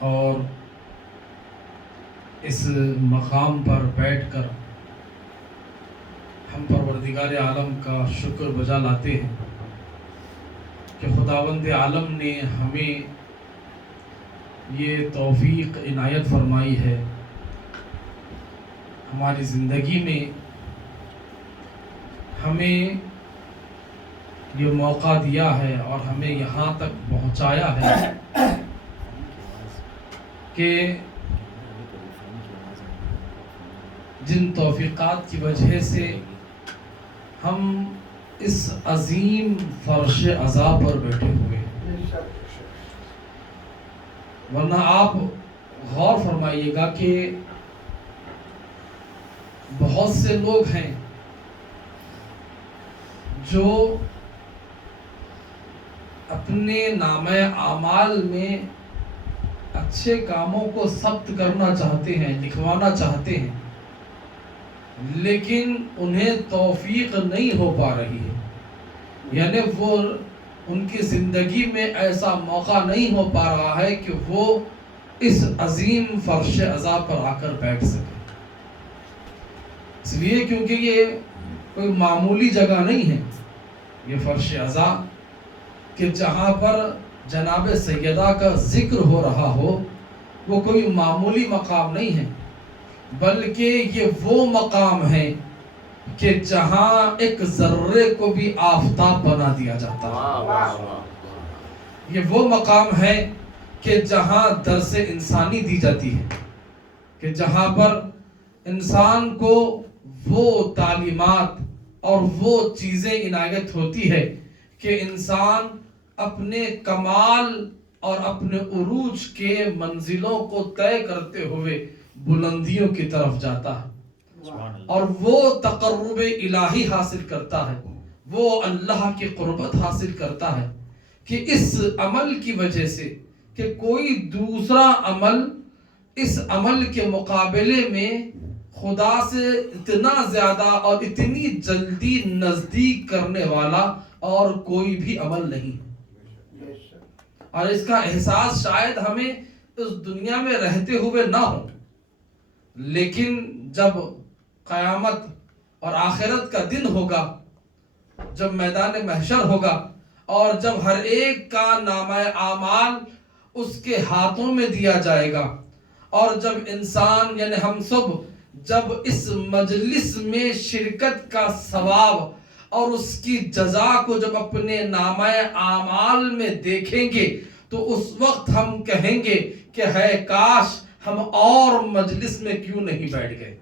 اور اس مقام پر بیٹھ کر ہم پروردگار عالم کا شکر بجا لاتے ہیں کہ خداوند عالم نے ہمیں یہ توفیق عنایت فرمائی ہے، ہماری زندگی میں ہمیں یہ موقع دیا ہے اور ہمیں یہاں تک پہنچایا ہے کہ جن توفیقات کی وجہ سے ہم اس عظیم فرش عذاب پر بیٹھے ہوئے ہیں، ورنہ آپ غور فرمائیے گا کہ بہت سے لوگ ہیں جو اپنے نامہ اعمال میں اچھے کاموں کو ثبت کرنا چاہتے ہیں، لکھوانا چاہتے ہیں، لیکن انہیں توفیق نہیں ہو پا رہی ہے، یعنی وہ ان کی زندگی میں ایسا موقع نہیں ہو پا رہا ہے کہ وہ اس عظیم فرش عذاب پر آ کر بیٹھ سکے، اس لیے کیونکہ یہ کوئی معمولی جگہ نہیں ہے، یہ فرش عذاب کہ جہاں پر جناب سیدہ کا ذکر ہو رہا ہو، وہ کوئی معمولی مقام نہیں ہے، بلکہ یہ وہ مقام ہے کہ جہاں ایک ذرے کو بھی آفتاب بنا دیا جاتا ہے، یہ وہ مقام ہے کہ جہاں درس انسانی دی جاتی ہے، کہ جہاں پر انسان کو وہ تعلیمات اور وہ چیزیں عنایت ہوتی ہے کہ انسان اپنے کمال اور اپنے عروج کے منزلوں کو طے کرتے ہوئے بلندیوں کی طرف جاتا ہے اور وہ تقرب الہی حاصل کرتا ہے، وہ اللہ کی قربت حاصل کرتا ہے کہ اس عمل کی وجہ سے کہ کوئی دوسرا عمل اس عمل کے مقابلے میں خدا سے اتنا زیادہ اور اتنی جلدی نزدیک کرنے والا اور کوئی بھی عمل نہیں، اور اس کا احساس شاید ہمیں اس دنیا میں رہتے ہوئے نہ ہو، لیکن جب قیامت اور آخرت کا دن ہوگا، جب میدان محشر ہوگا اور جب ہر ایک کا نامہ اعمال اس کے ہاتھوں میں دیا جائے گا، اور جب انسان یعنی ہم سب جب اس مجلس میں شرکت کا ثواب اور اس کی جزا کو جب اپنے نامہ اعمال میں دیکھیں گے تو اس وقت ہم کہیں گے کہ ہے کاش ہم اور مجلس میں کیوں نہیں بیٹھ گئے،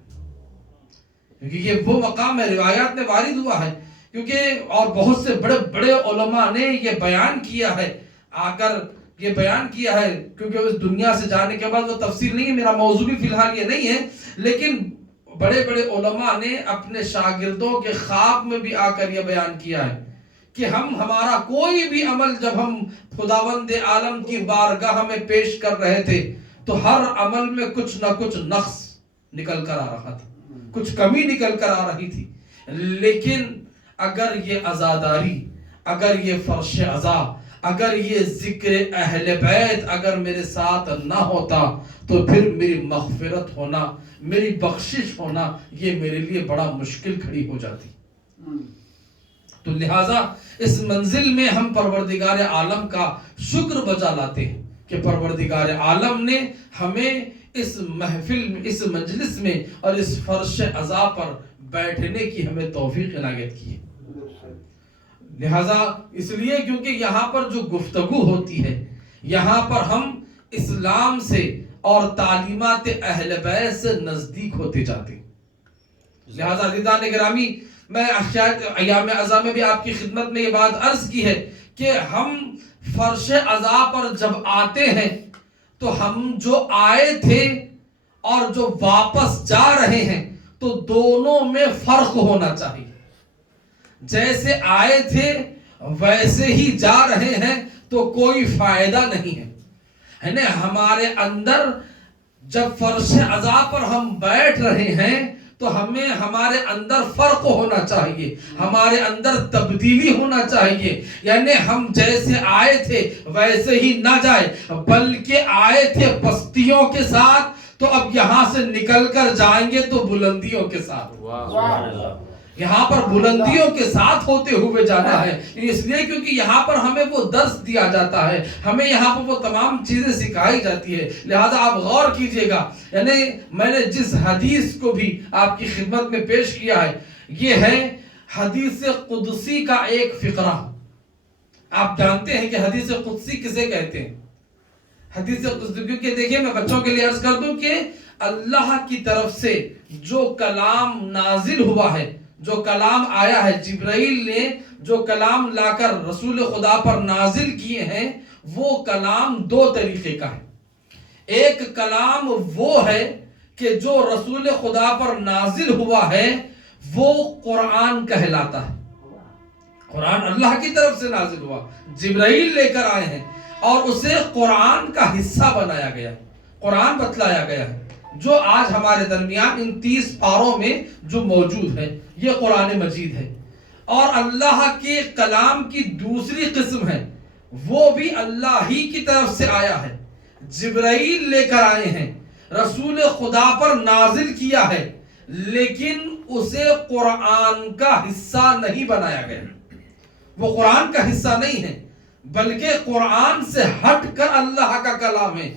کیونکہ یہ وہ مقام ہے، روایات میں وارد ہوا ہے، کیونکہ اور بہت سے بڑے بڑے علماء نے یہ بیان کیا ہے، آ کر یہ بیان کیا ہے، کیونکہ اس دنیا سے جانے کے بعد وہ تفصیل نہیں ہے، میرا موضوع بھی فی الحال یہ نہیں ہے، لیکن بڑے بڑے علماء نے اپنے شاگردوں کے خواب میں بھی آ کر یہ بیان کیا ہے کہ ہمارا کوئی بھی عمل جب ہم خداوند عالم کی بارگاہ میں پیش کر رہے تھے تو ہر عمل میں کچھ نہ کچھ نقص نکل کر آ رہا تھا، کچھ کمی نکل کر آ رہی تھی، لیکن اگر یہ عزاداری، اگر یہ فرش عزا، اگر یہ ذکر اہل بیت اگر میرے ساتھ نہ ہوتا تو پھر میری مغفرت ہونا، میری بخشش ہونا یہ میرے لیے بڑا مشکل کھڑی ہو جاتی، تو لہٰذا اس منزل میں ہم پروردگار عالم کا شکر بجا لاتے ہیں کہ پروردگار عالم نے ہمیں اس محفل میں، اس مجلس میں اور اس فرش عزا پر بیٹھنے کی ہمیں توفیق عنایت کی ہے، لہذا اس لیے کیونکہ یہاں پر جو گفتگو ہوتی ہے، یہاں پر ہم اسلام سے اور تعلیمات اہل بیت سے نزدیک ہوتے جاتے ہیں، لہذا عزیزان گرامی میں شاید ایام عزا میں بھی آپ کی خدمت میں یہ بات عرض کی ہے کہ ہم فرش عزا پر جب آتے ہیں تو ہم جو آئے تھے اور جو واپس جا رہے ہیں تو دونوں میں فرق ہونا چاہیے، جیسے آئے تھے ویسے ہی جا رہے ہیں تو کوئی فائدہ نہیں ہے، ہمارے اندر جب فرش عزا پر ہم بیٹھ رہے ہیں تو ہمیں ہمارے اندر فرق ہونا چاہیے، ہمارے اندر تبدیلی ہونا چاہیے. یعنی ہم جیسے آئے تھے ویسے ہی نہ جائے، بلکہ آئے تھے پستیوں کے ساتھ، تو اب یہاں سے نکل کر جائیں گے تو بلندیوں کے ساتھ. یہاں پر بلندیوں کے ساتھ ہوتے ہوئے جانا ہے، اس لیے کیونکہ یہاں پر ہمیں وہ درس دیا جاتا ہے، ہمیں یہاں پر وہ تمام چیزیں سکھائی جاتی ہے. لہذا آپ غور کیجئے گا، یعنی میں نے جس حدیث کو بھی آپ کی خدمت میں پیش کیا ہے، یہ ہے حدیث قدسی کا ایک فقرہ. آپ جانتے ہیں کہ حدیث قدسی کسے کہتے ہیں؟ حدیث قدسی، کیونکہ دیکھیں میں بچوں کے لیے عرض کر دوں کہ اللہ کی طرف سے جو کلام نازل ہوا ہے، جو کلام آیا ہے، جبرائیل نے جو کلام لا کر رسول خدا پر نازل کیے ہیں، وہ کلام دو طریقے کا ہے. ایک کلام وہ ہے کہ جو رسول خدا پر نازل ہوا ہے وہ قرآن کہلاتا ہے. قرآن اللہ کی طرف سے نازل ہوا، جبرائیل لے کر آئے ہیں اور اسے قرآن کا حصہ بنایا گیا، قرآن بتلایا گیا ہے، جو آج ہمارے درمیان ان 30 پاروں میں جو موجود ہے، یہ قرآن مجید ہے. اور اللہ کے کلام کی دوسری قسم ہے، وہ بھی اللہ ہی کی طرف سے آیا ہے، جبرائیل لے کر آئے ہیں، رسول خدا پر نازل کیا ہے، لیکن اسے قرآن کا حصہ نہیں بنایا گیا. وہ قرآن کا حصہ نہیں ہے، بلکہ قرآن سے ہٹ کر اللہ کا کلام ہے،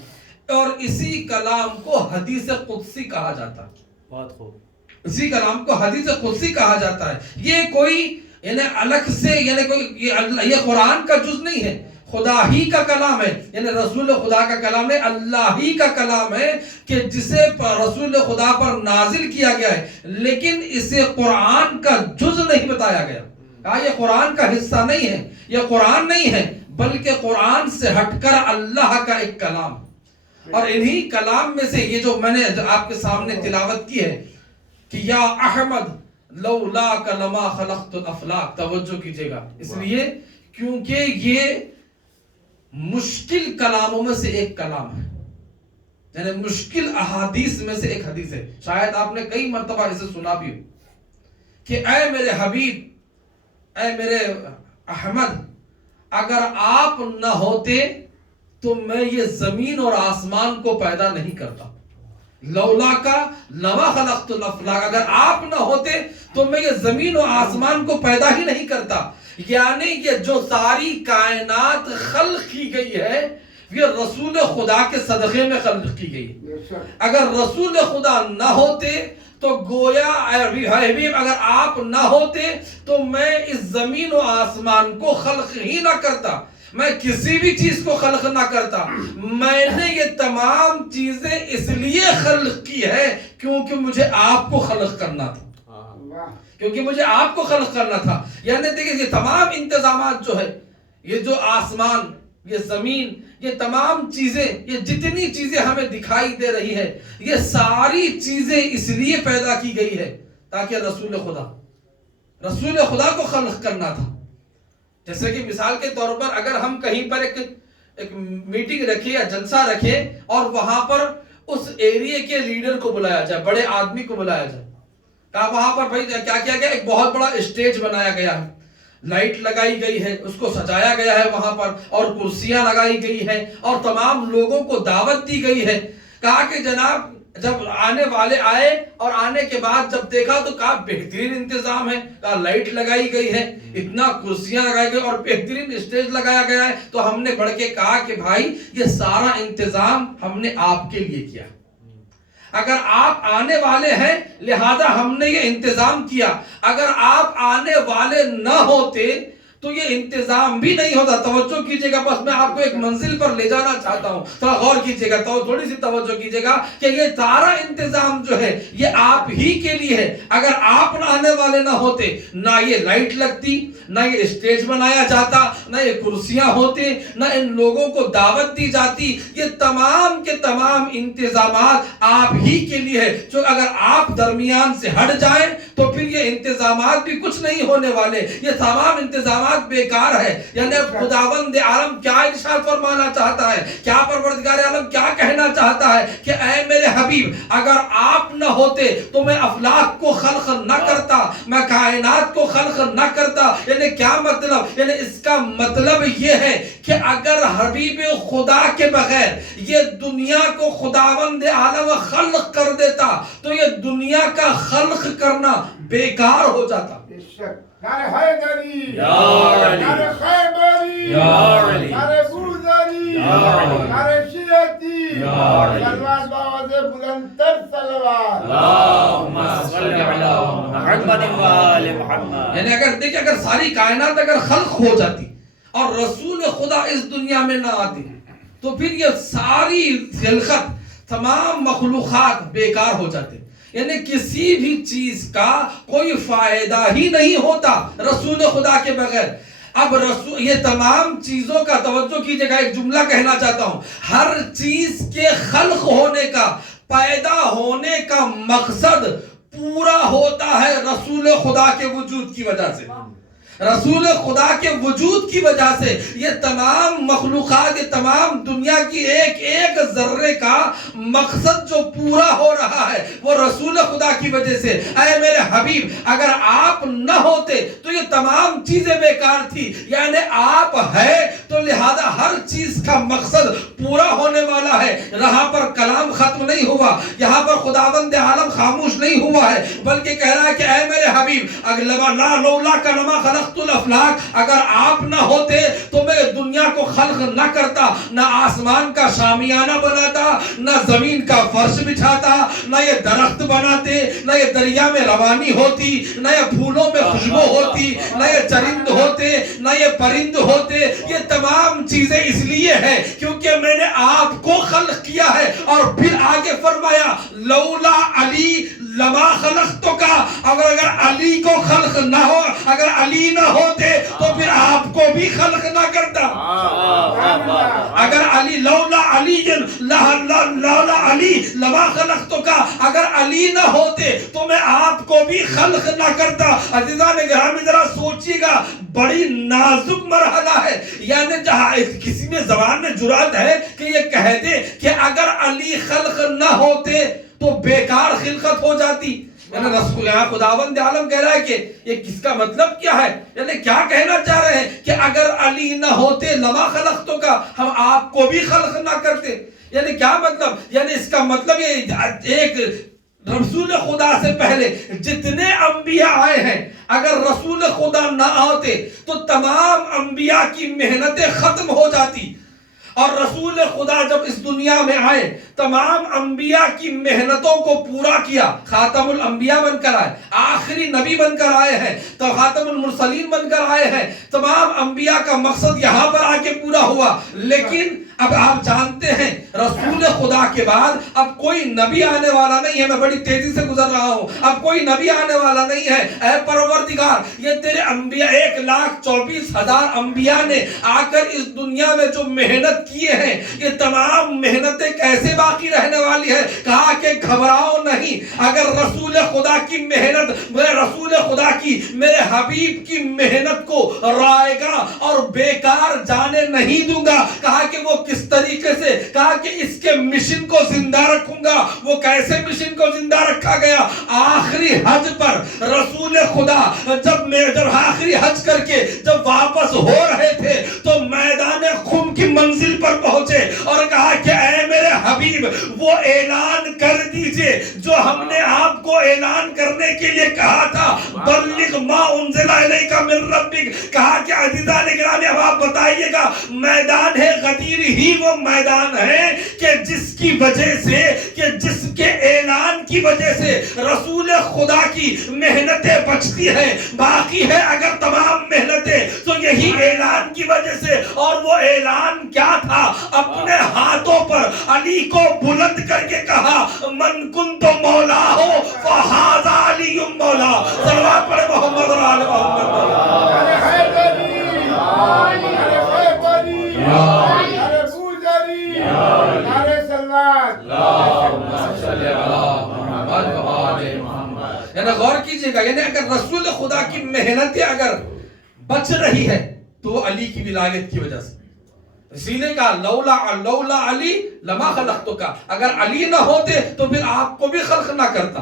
اور اسی کلام کو حدیث قدسی کہا جاتا ہے. بہت خوب. اسی کلام کو حدیث قدسی کہا جاتا ہے. یہ کوئی یعنی الگ سے یعنی کوئی یہ قرآن کا جز نہیں ہے، خدا ہی کا کلام ہے، یعنی رسول خدا کا کلام ہے، اللہ ہی کا کلام ہے کہ جسے رسول خدا پر نازل کیا گیا ہے، لیکن اسے قرآن کا جز نہیں بتایا گیا. یہ قرآن کا حصہ نہیں ہے، یہ قرآن نہیں ہے، بلکہ قرآن سے ہٹ کر اللہ کا ایک کلام. اور انہی کلام میں سے یہ جو میں نے آپ کے سامنے تلاوت کی ہے کہ یا احمد لولاک لما خلقت الافلاک، توجہ کیجئے گا، اس لیے کیونکہ یہ مشکل کلاموں میں سے ایک کلام ہے، یعنی مشکل احادیث میں سے ایک حدیث ہے. شاید آپ نے کئی مرتبہ اسے سنا بھی ہو کہ اے میرے حبیب، اے میرے احمد، اگر آپ نہ ہوتے تو میں یہ زمین اور آسمان کو پیدا نہیں کرتا. لولا کا لما خلقت الافلاک، اگر آپ نہ ہوتے تو میں یہ زمین و آسمان کو پیدا ہی نہیں کرتا. یعنی یہ جو ساری کائنات خلق کی گئی ہے یہ رسول خدا کے صدقے میں خلق کی گئی. اگر رسول خدا نہ ہوتے تو گویا اگر آپ نہ ہوتے تو میں اس زمین و آسمان کو خلق ہی نہ کرتا، میں کسی بھی چیز کو خلق نہ کرتا. میں نے یہ تمام چیزیں اس لیے خلق کی ہے کیونکہ مجھے آپ کو خلق کرنا تھا، کیونکہ مجھے آپ کو خلق کرنا تھا. یعنی دیکھیں یہ تمام انتظامات جو ہے، یہ جو آسمان، یہ زمین، یہ تمام چیزیں، یہ جتنی چیزیں ہمیں دکھائی دے رہی ہے، یہ ساری چیزیں اس لیے پیدا کی گئی ہے تاکہ رسول خدا کو خلق کرنا تھا. جیسے کہ مثال کے طور پر اگر ہم کہیں پر ایک میٹنگ رکھیں یا جلسہ رکھیں اور وہاں پر اس ایریے کے لیڈر کو بلایا جائے، بڑے آدمی کو بلایا جائے، کہا وہاں پر بھائی کیا کیا گیا، ایک بہت بڑا اسٹیج بنایا گیا ہے، لائٹ لگائی گئی ہے، اس کو سجایا گیا ہے وہاں پر، اور کرسیاں لگائی گئی ہیں اور تمام لوگوں کو دعوت دی گئی ہے. کہا کہ جناب جب آنے والے آئے اور آنے کے بعد جب دیکھا تو کہا بہترین انتظام ہے، کہا لائٹ لگائی گئی ہے، اتنا کرسیاں لگائی گئی اور بہترین اسٹیج لگایا گیا ہے. تو ہم نے بڑھ کے کہا کہ بھائی یہ سارا انتظام ہم نے آپ کے لیے کیا، اگر آپ آنے والے ہیں لہذا ہم نے یہ انتظام کیا. اگر آپ آنے والے نہ ہوتے تو یہ انتظام بھی نہیں ہوتا. توجہ کیجئے گا، بس میں آپ کو ایک منزل پر لے جانا چاہتا ہوں، تھوڑا غور کیجئے گا، تھوڑی سی توجہ کیجئے گا کہ یہ سارا انتظام جو ہے یہ آپ ہی کے لیے ہے. اگر آپ نہ آنے والے نہ ہوتے، نہ یہ لائٹ لگتی، نہ یہ اسٹیج بنایا جاتا، نہ یہ کرسیاں ہوتے، نہ ان لوگوں کو دعوت دی جاتی. یہ تمام کے تمام انتظامات آپ ہی کے لیے ہے. جو اگر آپ درمیان سے ہٹ جائیں تو پھر یہ انتظامات بھی کچھ نہیں ہونے والے، یہ تمام انتظامات بیکار ہے. یعنی خداوند عالم کیا ارشاد فرمانا چاہتا ہے، کیا پروردگار عالم کیا کہنا چاہتا ہے کہ اے میرے حبیب حبیب اگر آپ نہ ہوتے تو میں افلاک کو خلق نہ کرتا، میں کائنات کو خلق نہ کرتا. یعنی کیا مطلب؟ یعنی اس کا مطلب یہ ہے کہ اگر حبیب خدا کے بغیر یہ دنیا کو خداوند عالم خلق کر دیتا تو یہ دنیا کا خلق کرنا بیکار ہو جاتا. نعرہ حیدری، یا علی، نعرہ خیبری، یا علی، نعرہ بوذری، یا علی، نعرہ شیعتی، یا علی، سلوات باوز بلندتر سلوات. اللہم صلی علی محمد و آل محمد. یعنی اگر دیکھیں اگر ساری کائنات اگر خلق ہو جاتی اور رسول خدا اس دنیا میں نہ آتی تو پھر یہ ساری خلقت تمام مخلوقات بیکار ہو جاتے. یعنی کسی بھی چیز کا کوئی فائدہ ہی نہیں ہوتا رسول خدا کے بغیر. اب رسول یہ تمام چیزوں کا توجہ کیجئے گا، ایک جملہ کہنا چاہتا ہوں. ہر چیز کے خلق ہونے کا، پیدا ہونے کا مقصد پورا ہوتا ہے رسول خدا کے وجود کی وجہ سے. رسول خدا کے وجود کی وجہ سے یہ تمام مخلوقات، یہ تمام دنیا کی ایک ایک ذرے کا مقصد جو پورا ہو رہا ہے وہ رسول خدا کی وجہ سے. اے میرے حبیب اگر آپ نہ ہوتے تو یہ تمام چیزیں بیکار تھی. یعنی آپ ہے تو لہذا ہر چیز کا مقصد پورا ہونے والا ہے. یہاں پر کلام ختم نہیں ہوا، یہاں پر خداوند عالم خاموش نہیں ہوا ہے، بلکہ کہہ رہا ہے کہ اے میرے حبیب اگر لولا کا لما خلق الافلاق، اگر آپ نہ ہوتے تو میں دنیا کو خلق نہ کرتا، نہ آسمان کا شامیانہ بناتا، نہ زمین کا فرش بچھاتا، نہ یہ درخت بناتے، نہ یہ دریا میں روانی ہوتی، نہ یہ پھولوں میں خوشبو ہوتی، نہ یہ چرند ہوتے، نہ یہ پرند ہوتے. یہ تمام چیزیں اس لیے ہیں کیونکہ میں نے آپ کو خلق کیا ہے. اور پھر آگے فرمایا لولا علی لما خلقتو کا، اگر علی کو خلق نہ ہو، اگر علی نہ ہوتے تو پھر آپ کو بھی خلق نہ کرتا. اگر علی لولا علی لولا علی لما خلقتو کا، اگر علی نہ ہوتے تو میں آپ کو بھی خلق نہ کرتا. عزیزان گرامی ذرا سوچئے گا، بڑی نازک مرحلہ ہے. یعنی جہاں کسی میں زبان میں جرأت ہے کہ یہ کہہ دے کہ اگر علی خلق نہ ہوتے تو بیکار خلقت ہو جاتی. یعنی رسول خداوند عالم کہہ رہا ہے کہ یہ کس کا مطلب کیا ہے؟ یعنی کیا کہنا چاہ رہے ہیں کہ اگر علی نہ ہوتے لما خلقتو کا، ہم آپ کو بھی خلق نہ کرتے. یعنی کیا مطلب؟ یعنی اس کا مطلب یہ ایک رسول خدا سے پہلے جتنے انبیاء آئے ہیں اگر رسول خدا نہ آتے تو تمام انبیاء کی محنتیں ختم ہو جاتی. اور رسول خدا جب اس دنیا میں آئے تمام انبیاء کی محنتوں کو پورا کیا. خاتم الانبیاء بن کر آئے، آخری نبی بن کر آئے ہیں، تو خاتم المرسلین بن کر آئے ہیں. تمام انبیاء کا مقصد یہاں پر آ کے پورا ہوا. لیکن اب آپ جانتے ہیں رسول خدا کے بعد اب کوئی نبی آنے والا نہیں ہے. میں بڑی تیزی سے گزر رہا ہوں. اب کوئی نبی آنے والا نہیں ہے. اے پروردگار یہ تیرے انبیاء 1,24,000 انبیاء نے آ کر اس دنیا میں جو محنت کیے ہیں یہ تمام محنتیں کیسے باقی رہنے والی ہے؟ کہا کہ گھبراؤ نہیں، اگر رسول خدا کی محنت، میں رسول خدا کی میرے حبیب کی محنت کو رائے گا اور بیکار جانے نہیں دوں گا. کہا کہ وہ کس طریقے سے؟ کہا کہ اس کے مشن کو زندہ رکھوں گا. وہ کیسے مشن کو زندہ رکھا گیا؟ آخری حج پر رسول خدا جب آخری حج کر کے جب واپس ہو رہے تھے تو میدان خم کی منزل پر پہنچے اور کہا کہ اے میرے حبیب وہ اعلان کر دیجئے جو ہم نے آپ کو اعلان کرنے کے لیے کہا تھا، بلغ ما انزل الیک من ربک. کہا کہ عزیزان گرامی اب آپ بتائیے گا، میدان ہے غدیر ہی وہ میدان ہے کہ جس کی وجہ سے، کہ جس کے اعلان کی وجہ سے رسول خدا کی محنتیں بچتی ہیں. باقی ہے اگر تمام محنتیں تو یہی اعلان کی وجہ سے. اور وہ اعلان کیا تھا؟ اپنے ہاتھوں پر علی کو بلند کر کے کہا من کنت مولا ہو فہذا علی مولا. صلوات پڑھے محمد اور آل محمد. نعرہ حیدری، نعرہ خیبری، نعرہ بوذری، نعرہ سلوات. یعنی غور کیجئے گا، یعنی اگر رسول خدا کی محنتیں اگر بچ رہی ہے تو وہ علی کی ولایت کی وجہ سے. اسی لیے کہا لولا علی لما خلقتک، اگر علی نہ ہوتے تو پھر آپ کو بھی خلق نہ کرتا۔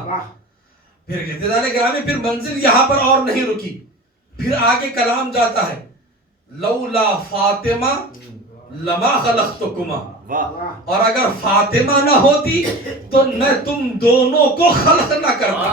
پھر کہتے گرامی پھر منزل یہاں پر اور نہیں رکی، پھر آگے کلام جاتا ہے لولا فاطمہ لما خلقتکما، اور اگر فاطمہ نہ ہوتی تو میں تم دونوں کو خلق نہ کرتا۔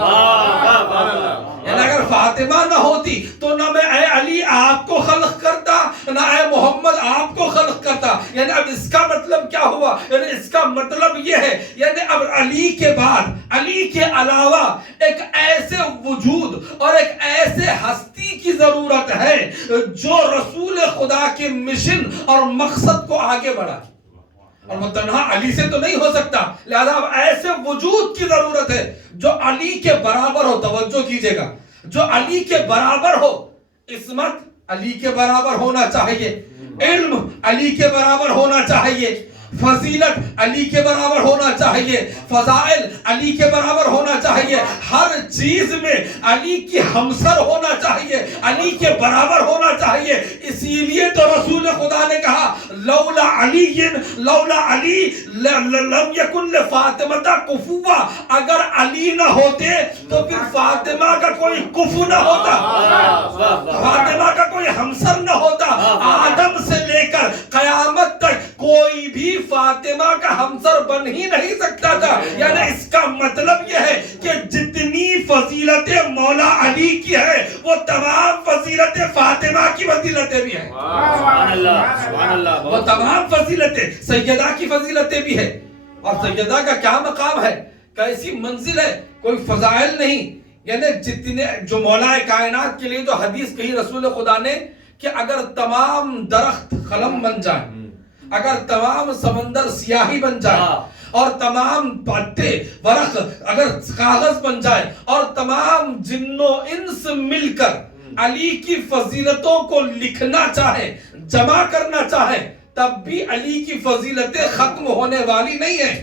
یعنی اگر فاطمہ نہ ہوتی تو نہ میں اے علی آپ کو خلق کرتا، نہ اے محمد آپ کو خلق کرتا۔ یعنی اب اس کا مطلب کیا ہوا؟ یعنی اس کا مطلب یہ ہے یعنی اب علی کے بعد، علی کے علاوہ ایک ایسے وجود اور ایک ایسے ہستی کی ضرورت ہے جو رسول خدا کے مشن اور مقصد کو آگے بڑھائے، اور وہ تنہا علی سے تو نہیں ہو سکتا، لہذا اب ایسے وجود کی ضرورت ہے جو علی کے برابر ہو۔ توجہ کیجئے گا، جو علی کے برابر ہو۔ عصمت علی کے برابر ہونا چاہیے، علم علی کے برابر ہونا چاہیے، فضیلت علی کے برابر ہونا چاہیے، فضائل علی کے برابر ہونا چاہیے، ہر چیز میں علی کی ہمسر ہونا چاہیے، علی کے برابر ہونا چاہیے۔ اسی لیے تو رسول خدا نے کہا لولا علی لم یکن لفاطمہ کفوا، اگر علی نہ ہوتے تو پھر فاطمہ کا کوئی کفو نہ ہوتا، فاطمہ کا کوئی ہمسر نہ ہوتا۔ آدم سے لے کر قیامت تک کوئی بھی فاطمہ کا ہمسر بن ہی نہیں سکتا تھا۔ یعنی اس کا مطلب یہ ہے کہ جتنی فضیلت مولا علی کی ہے وہ تمام فضیلت فاطمہ کی فضیلتیں بھی ہیں، سبحان اللہ سبحان اللہ، وہ تمام فضیلتیں سیدہ کی فضیلتیں بھی ہیں۔ اور سیدہ کا کیا مقام ہے، کیسی منزل ہے، کوئی فضائل نہیں۔ یعنی جتنے جو مولا کائنات کے لیے جو حدیث کہی رسول خدا نے کہ اگر تمام درخت قلم بن جائیں، اگر تمام سمندر سیاہی بن جائے، اور تمام پتے ورق اگر کاغذ بن جائے، اور تمام جن و انس مل کر علی کی فضیلتوں کو لکھنا چاہے، جمع کرنا چاہے، تب بھی علی کی فضیلتیں ختم ہونے والی نہیں ہیں۔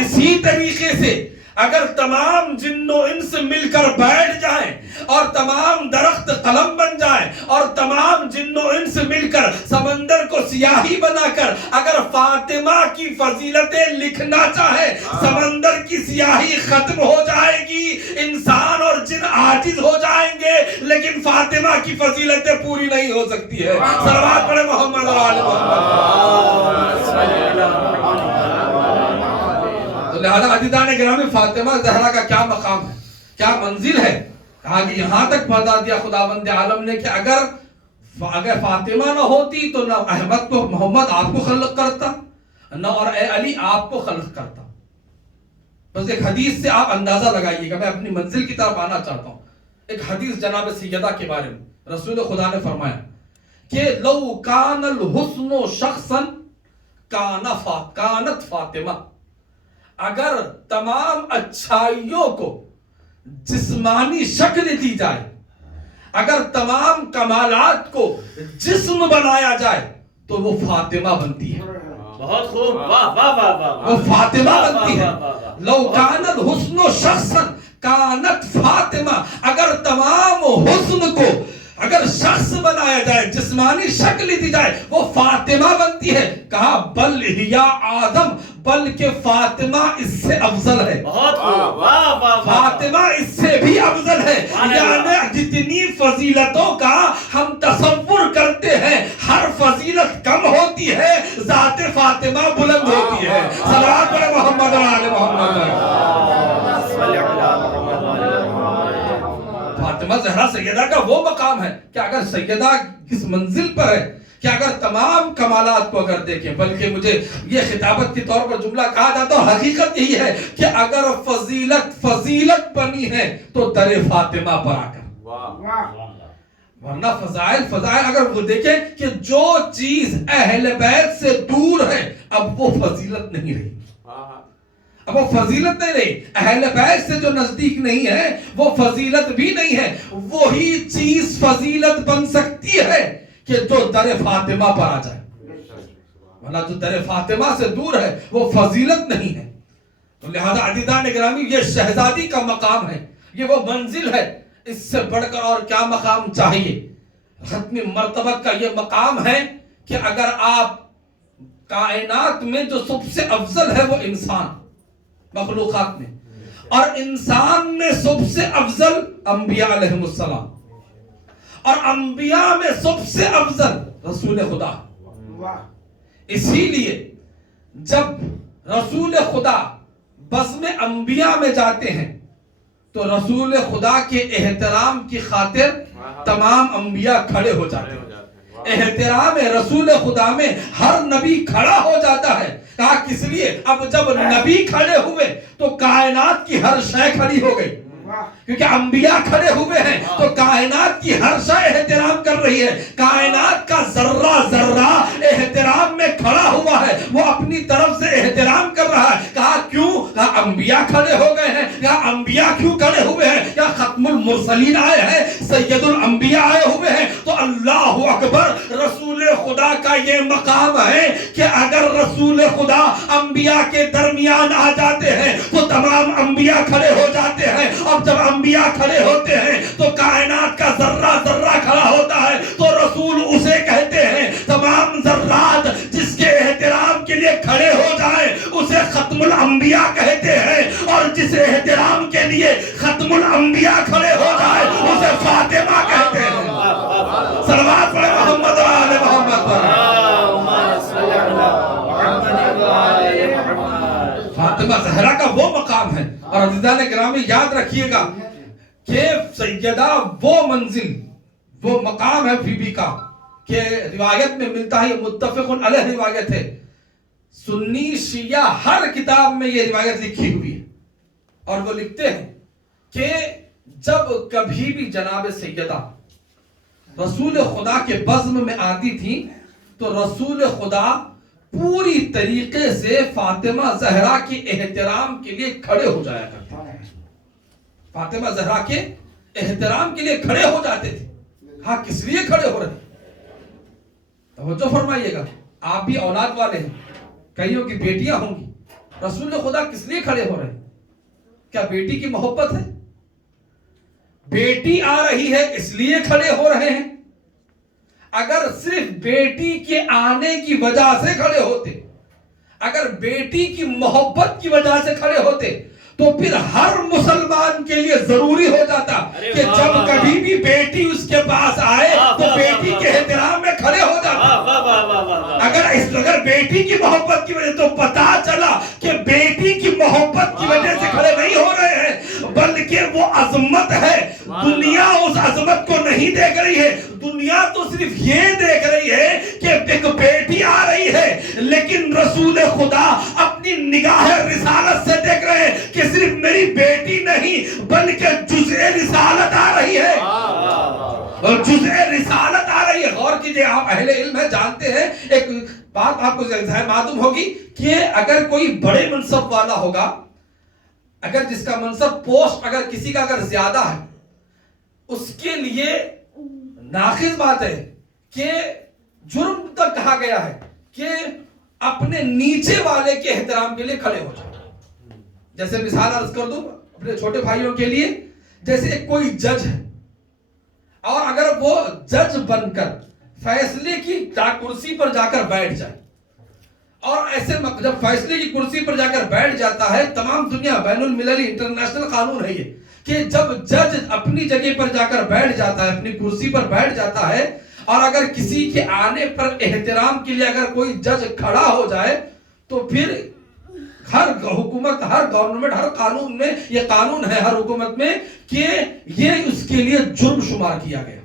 اسی طریقے سے اگر تمام جن و انس مل کر بیٹھ جائیں اور تمام درخت قلم بن جائیں اور تمام جن و انس مل کر سمندر کو سیاہی بنا کر اگر فاطمہ کی فضیلتیں لکھنا چاہے، سمندر کی سیاہی ختم ہو جائے گی، انسان اور جن عاجز ہو جائیں گے، لیکن فاطمہ کی فضیلتیں پوری نہیں ہو سکتی ہے۔ صلوات پڑھیں محمد و آل محمد۔ لہذا عزیزان گرامی فاطمہ زہرا کا کیا مقام ہے، کیا منزل ہے۔ کہا کہ یہاں تک بتا دیا خداوند عالم نے کہ اگر فاطمہ نہ ہوتی تو نہ احمد کو محمد آپ کو خلق کرتا، نہ اور اے علی آپ کو خلق کرتا۔ بس ایک حدیث سے آپ اندازہ لگائیے گا، میں اپنی منزل کی طرف آنا چاہتا ہوں۔ ایک حدیث جناب سیدہ کے بارے میں رسول خدا نے فرمایا کہ لو کان الحسن شخصا کانت فاطمہ، اگر تمام اچھائیوں کو جسمانی شکل دی جائے، اگر تمام کمالات کو جسم بنایا جائے تو وہ فاطمہ بنتی ہے، بہت خوب، واہ واہ واہ واہ، وہ فاطمہ بنتی ہے۔ لو کان الحسن شخصا کانت فاطمہ، اگر تمام حسن کو اگر شخص بنایا جائے، جسمانی شکل دی جائے، وہ فاطمہ بنتی ہے۔ کہا بل ہیا آدم، بلکہ فاطمہ اس سے افضل ہے، بہت خوب، واہ واہ واہ، فاطمہ اس سے بھی افضل ہے۔ یعنی جتنی فضیلتوں کا ہم تصور کرتے ہیں، ہر فضیلت کم ہوتی ہے، ذات فاطمہ بلند ہوتی ہے۔ صلوات پڑھیں محمد و آل محمد۔ فاطمہ زہرا سیدہ کا وہ مقام ہے کہ اگر سیدہ کس منزل پر ہے کہ اگر تمام کمالات کو اگر دیکھیں، بلکہ مجھے یہ خطابت کے طور پر جملہ کہا جاتا ہے، حقیقت یہی ہے کہ اگر فضیلت بنی ہے تو در فاطمہ پر آ کر، ورنہ فضائل اگر وہ دیکھیں کہ جو چیز اہل بیت سے دور ہے اب وہ فضیلت نہیں رہی، اب وہ فضیلت نہیں رہی۔ اہل بیت سے جو نزدیک نہیں ہے وہ فضیلت بھی نہیں ہے، وہی چیز فضیلت بن سکتی ہے کہ جو در فاطمہ پر آ جائے، ورنہ جو در فاطمہ سے دور ہے وہ فضیلت نہیں ہے۔ تو لہذا عزیزان گرامی یہ شہزادی کا مقام ہے، یہ وہ منزل ہے، اس سے بڑھ کر اور کیا مقام چاہیے۔ ختم مرتبہ کا یہ مقام ہے کہ اگر آپ کائنات میں جو سب سے افضل ہے وہ انسان مخلوقات میں، اور انسان میں سب سے افضل انبیاء علیہم السلام، اور انبیاء میں سب سے افضل رسول خدا۔ اسی لیے جب رسول خدا بزم انبیاء میں جاتے ہیں تو رسول خدا کے احترام کی خاطر تمام انبیاء کھڑے ہو جاتے ہیں۔ احترام رسول خدا میں ہر نبی کھڑا ہو جاتا ہے۔ کہا کس لیے؟ اب جب نبی کھڑے ہوئے تو کائنات کی ہر شے کھڑی ہو گئی، کیونکہ انبیاء کھڑے ہوئے ہیں تو کائنات کی ہر شے احترام کر رہی ہے۔ کائنات کا ذرہ ذرہ احترام میں کھڑا ہوا ہے، وہ اپنی طرف سے احترام کر رہا ہے۔ کہا کیوں؟ کہا انبیاء کھڑے ہو گئے ہیں۔ کہا انبیاء کیوں کھڑے ہوئے ہیں؟ کیا ختم المرسلین آئے ہیں، سید الانبیاء آئے ہوئے ہیں؟ تو اللہ اکبر، رسول خدا کا یہ مقام ہے کہ اگر رسول خدا انبیاء کے درمیان آ جاتے ہیں تو تمام انبیاء کھڑے ہو جاتے ہیں، اور جب انبیاء کھڑے ہوتے ہیں تو کائنات کا ذرہ ذرہ کھڑا ہوتا ہے۔ تو رسول اسے کہتے ہیں، تمام ذرات جس کے احترام کے لیے کھڑے ہو جائیں اسے ختم الانبیاء کہتے ہیں، اور جس احترام کے لیے ختم الانبیاء کھڑے ہو جائے اسے فاطمہ کہتے ہیں۔ صلوات پڑھے محمد و آل محمد پر۔ فاطمہ زہرا کا وہ مقام ہے۔ اور عزیزان گرامی یاد رکھیے گا کہ سیدہ وہ منزل، وہ مقام ہے بی بی کا کہ روایت میں ملتا ہے، متفق علیہ روایت ہے، سنی شیعہ ہر کتاب میں یہ روایت لکھی ہوئی ہے، اور وہ لکھتے ہیں کہ جب کبھی بھی جناب سیدہ رسول خدا کے بزم میں آتی تھی تو رسول خدا پوری طریقے سے فاطمہ زہرا کے احترام کے لیے کھڑے ہو جایا کرتے تھے۔ فاطمہ زہرا کے احترام کے لیے کھڑے ہو جاتے تھے۔ ہاں کس لیے کھڑے ہو رہے؟ توجہ فرمائیے گا، آپ بھی اولاد والے ہیں، کئیوں کی بیٹیاں ہوں گی، رسول خدا کس لیے کھڑے ہو رہے ہیں؟ کیا بیٹی کی محبت ہے؟ بیٹی آ رہی ہے اس لیے کھڑے ہو رہے ہیں؟ اگر صرف بیٹی کے آنے کی وجہ سے کھڑے ہوتے، اگر بیٹی کی محبت کی وجہ سے کھڑے ہوتے تو پھر ہر مسلمان کے لیے ضروری ہو جاتا کہ جب کبھی بھی بیٹی اس کے پاس آئے تو بیٹی کے احترام میں کھڑے ہو جاتا۔ اگر بیٹی کی محبت کی وجہ، تو پتا چلا کہ بیٹی کی محبت کی وجہ سے کھڑے نہیں ہو رہے ہیں، بلکہ وہ عظمت ہے۔ دنیا اس عظمت کو نہیں دیکھ رہی ہے، دنیا تو صرف یہ دیکھ رہی ہے کہ ایک بیٹی آ رہی ہے، لیکن رسول خدا اپنی نگاہ رسالت سے دیکھ رہے ہیں کہ صرف میری بیٹی نہیں بلکہ جزء رسالت آ رہی ہے، اور جزء رسالت آ رہی ہے۔ غور کیجئے، آپ اہل علم ہیں، جانتے ہیں، ایک بات آپ کو ظاہر معلوم ہوگی کہ اگر کوئی بڑے منصب والا ہوگا، اگر جس کا منصب پوسٹ اگر کسی کا اگر زیادہ ہے، اس کے لیے ناقص بات ہے کہ جرم تک کہا گیا ہے کہ اپنے نیچے والے کے احترام کے لیے کھڑے ہو جائے۔ جیسے مثال عرض کر دوں اپنے چھوٹے بھائیوں کے لیے، جیسے کوئی جج ہے اور اگر وہ جج بن کر فیصلے کی کرسی پر جا کر بیٹھ جائے، اور ایسے جب فیصلے کی کرسی پر جا کر بیٹھ جاتا ہے، تمام دنیا بین المللی انٹرنیشنل قانون ہے یہ کہ جب جج اپنی جگہ پر جا کر بیٹھ جاتا ہے، اپنی کرسی پر بیٹھ جاتا ہے، اور اگر کسی کے آنے پر احترام کے لیے اگر کوئی جج کھڑا ہو جائے تو پھر ہر حکومت، ہر گورنمنٹ، ہر قانون میں یہ قانون ہے ہر حکومت میں کہ یہ اس کے لیے جرم شمار کیا گیا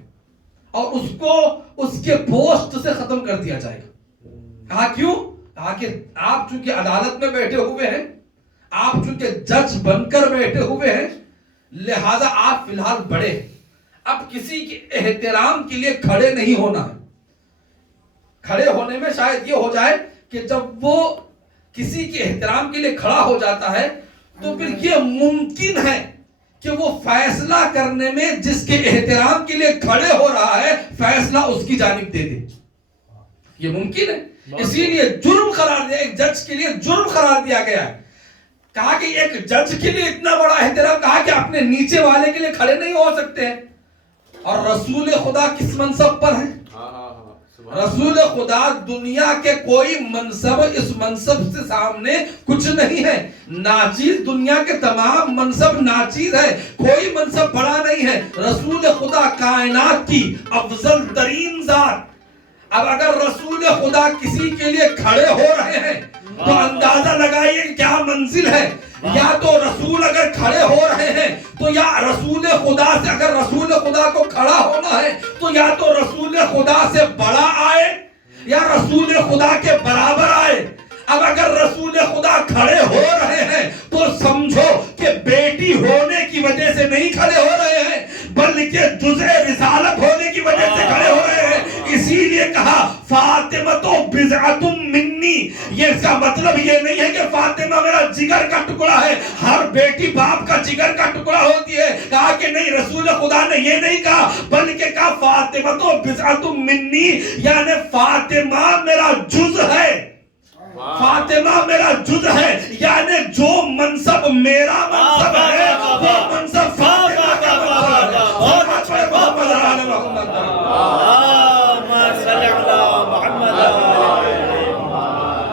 اور اس کو اس کے پوسٹ سے ختم کر دیا جائے گا۔ کہا کیوں؟ کہا کہ آپ چونکہ عدالت میں بیٹھے ہوئے ہیں، آپ چونکہ جج بن کر بیٹھے ہوئے ہیں، لہذا آپ فی الحال بڑے ہیں، اب کسی کے احترام کے لیے کھڑے نہیں ہونا ہے۔ کھڑے ہونے میں شاید یہ ہو جائے کہ جب وہ کسی کے احترام کے لیے کھڑا ہو جاتا ہے تو پھر یہ ممکن ہے کہ وہ فیصلہ کرنے میں جس کے احترام کے لیے کھڑے ہو رہا ہے فیصلہ اس کی جانب دے دے، یہ ممکن ہے۔ اسی لیے جرم قرار دیا، ایک جج کے لیے جرم قرار دیا گیا ہے۔ کہا کہ ایک جج کے لیے اتنا بڑا احترام، کہا کہ اپنے نیچے والے کے لیے کھڑے نہیں ہو سکتے ہیں، اور رسول خدا کس منصب پر ہیں؟ رسول خدا دنیا کے کوئی منصب اس منصب سے سامنے کچھ نہیں ہے. ناچیز دنیا کے تمام منصب ناچیز ہے, کوئی منصب بڑا نہیں ہے. رسول خدا کائنات کی افضل ترین ذات. اب اگر رسول خدا کسی کے لیے کھڑے ہو رہے ہیں تو اندازہ لگائیے کیا منزل ہے. یا تو رسول اگر کھڑے ہو رہے ہیں تو یا رسول خدا سے, اگر رسول خدا کو کھڑا ہونا ہے تو یا تو رسول خدا سے بڑا آئے یا رسول خدا کے برابر آئے. اب اگر رسول خدا کھڑے ہو رہے ہیں تو سمجھو کہ بیٹی ہونے کی وجہ سے نہیں کھڑے ہو رہے ہیں بلکہ جزء رسالت ہونے کی وجہ سے کھڑے ہو رہے ہیں. اسی لیے کہا فاطمہ تو بضعۃ منی. یہ اس کا مطلب یہ نہیں ہے کہ فاطمہ میرا جگر کا ٹکڑا ہے. ہر بیٹی باپ کا جگر کا ٹکڑا ہوتی ہے. کہا کہ نہیں, رسول خدا نے یہ نہیں کہا بلکہ کہا فاطمہ تو بضعۃ منی, یعنی فاطمہ میرا جز ہے. فاطمہ میرا جز ہے, یعنی جو منصب میرا منصب ہے وہ منصب فاطمہ کا منصب ہے.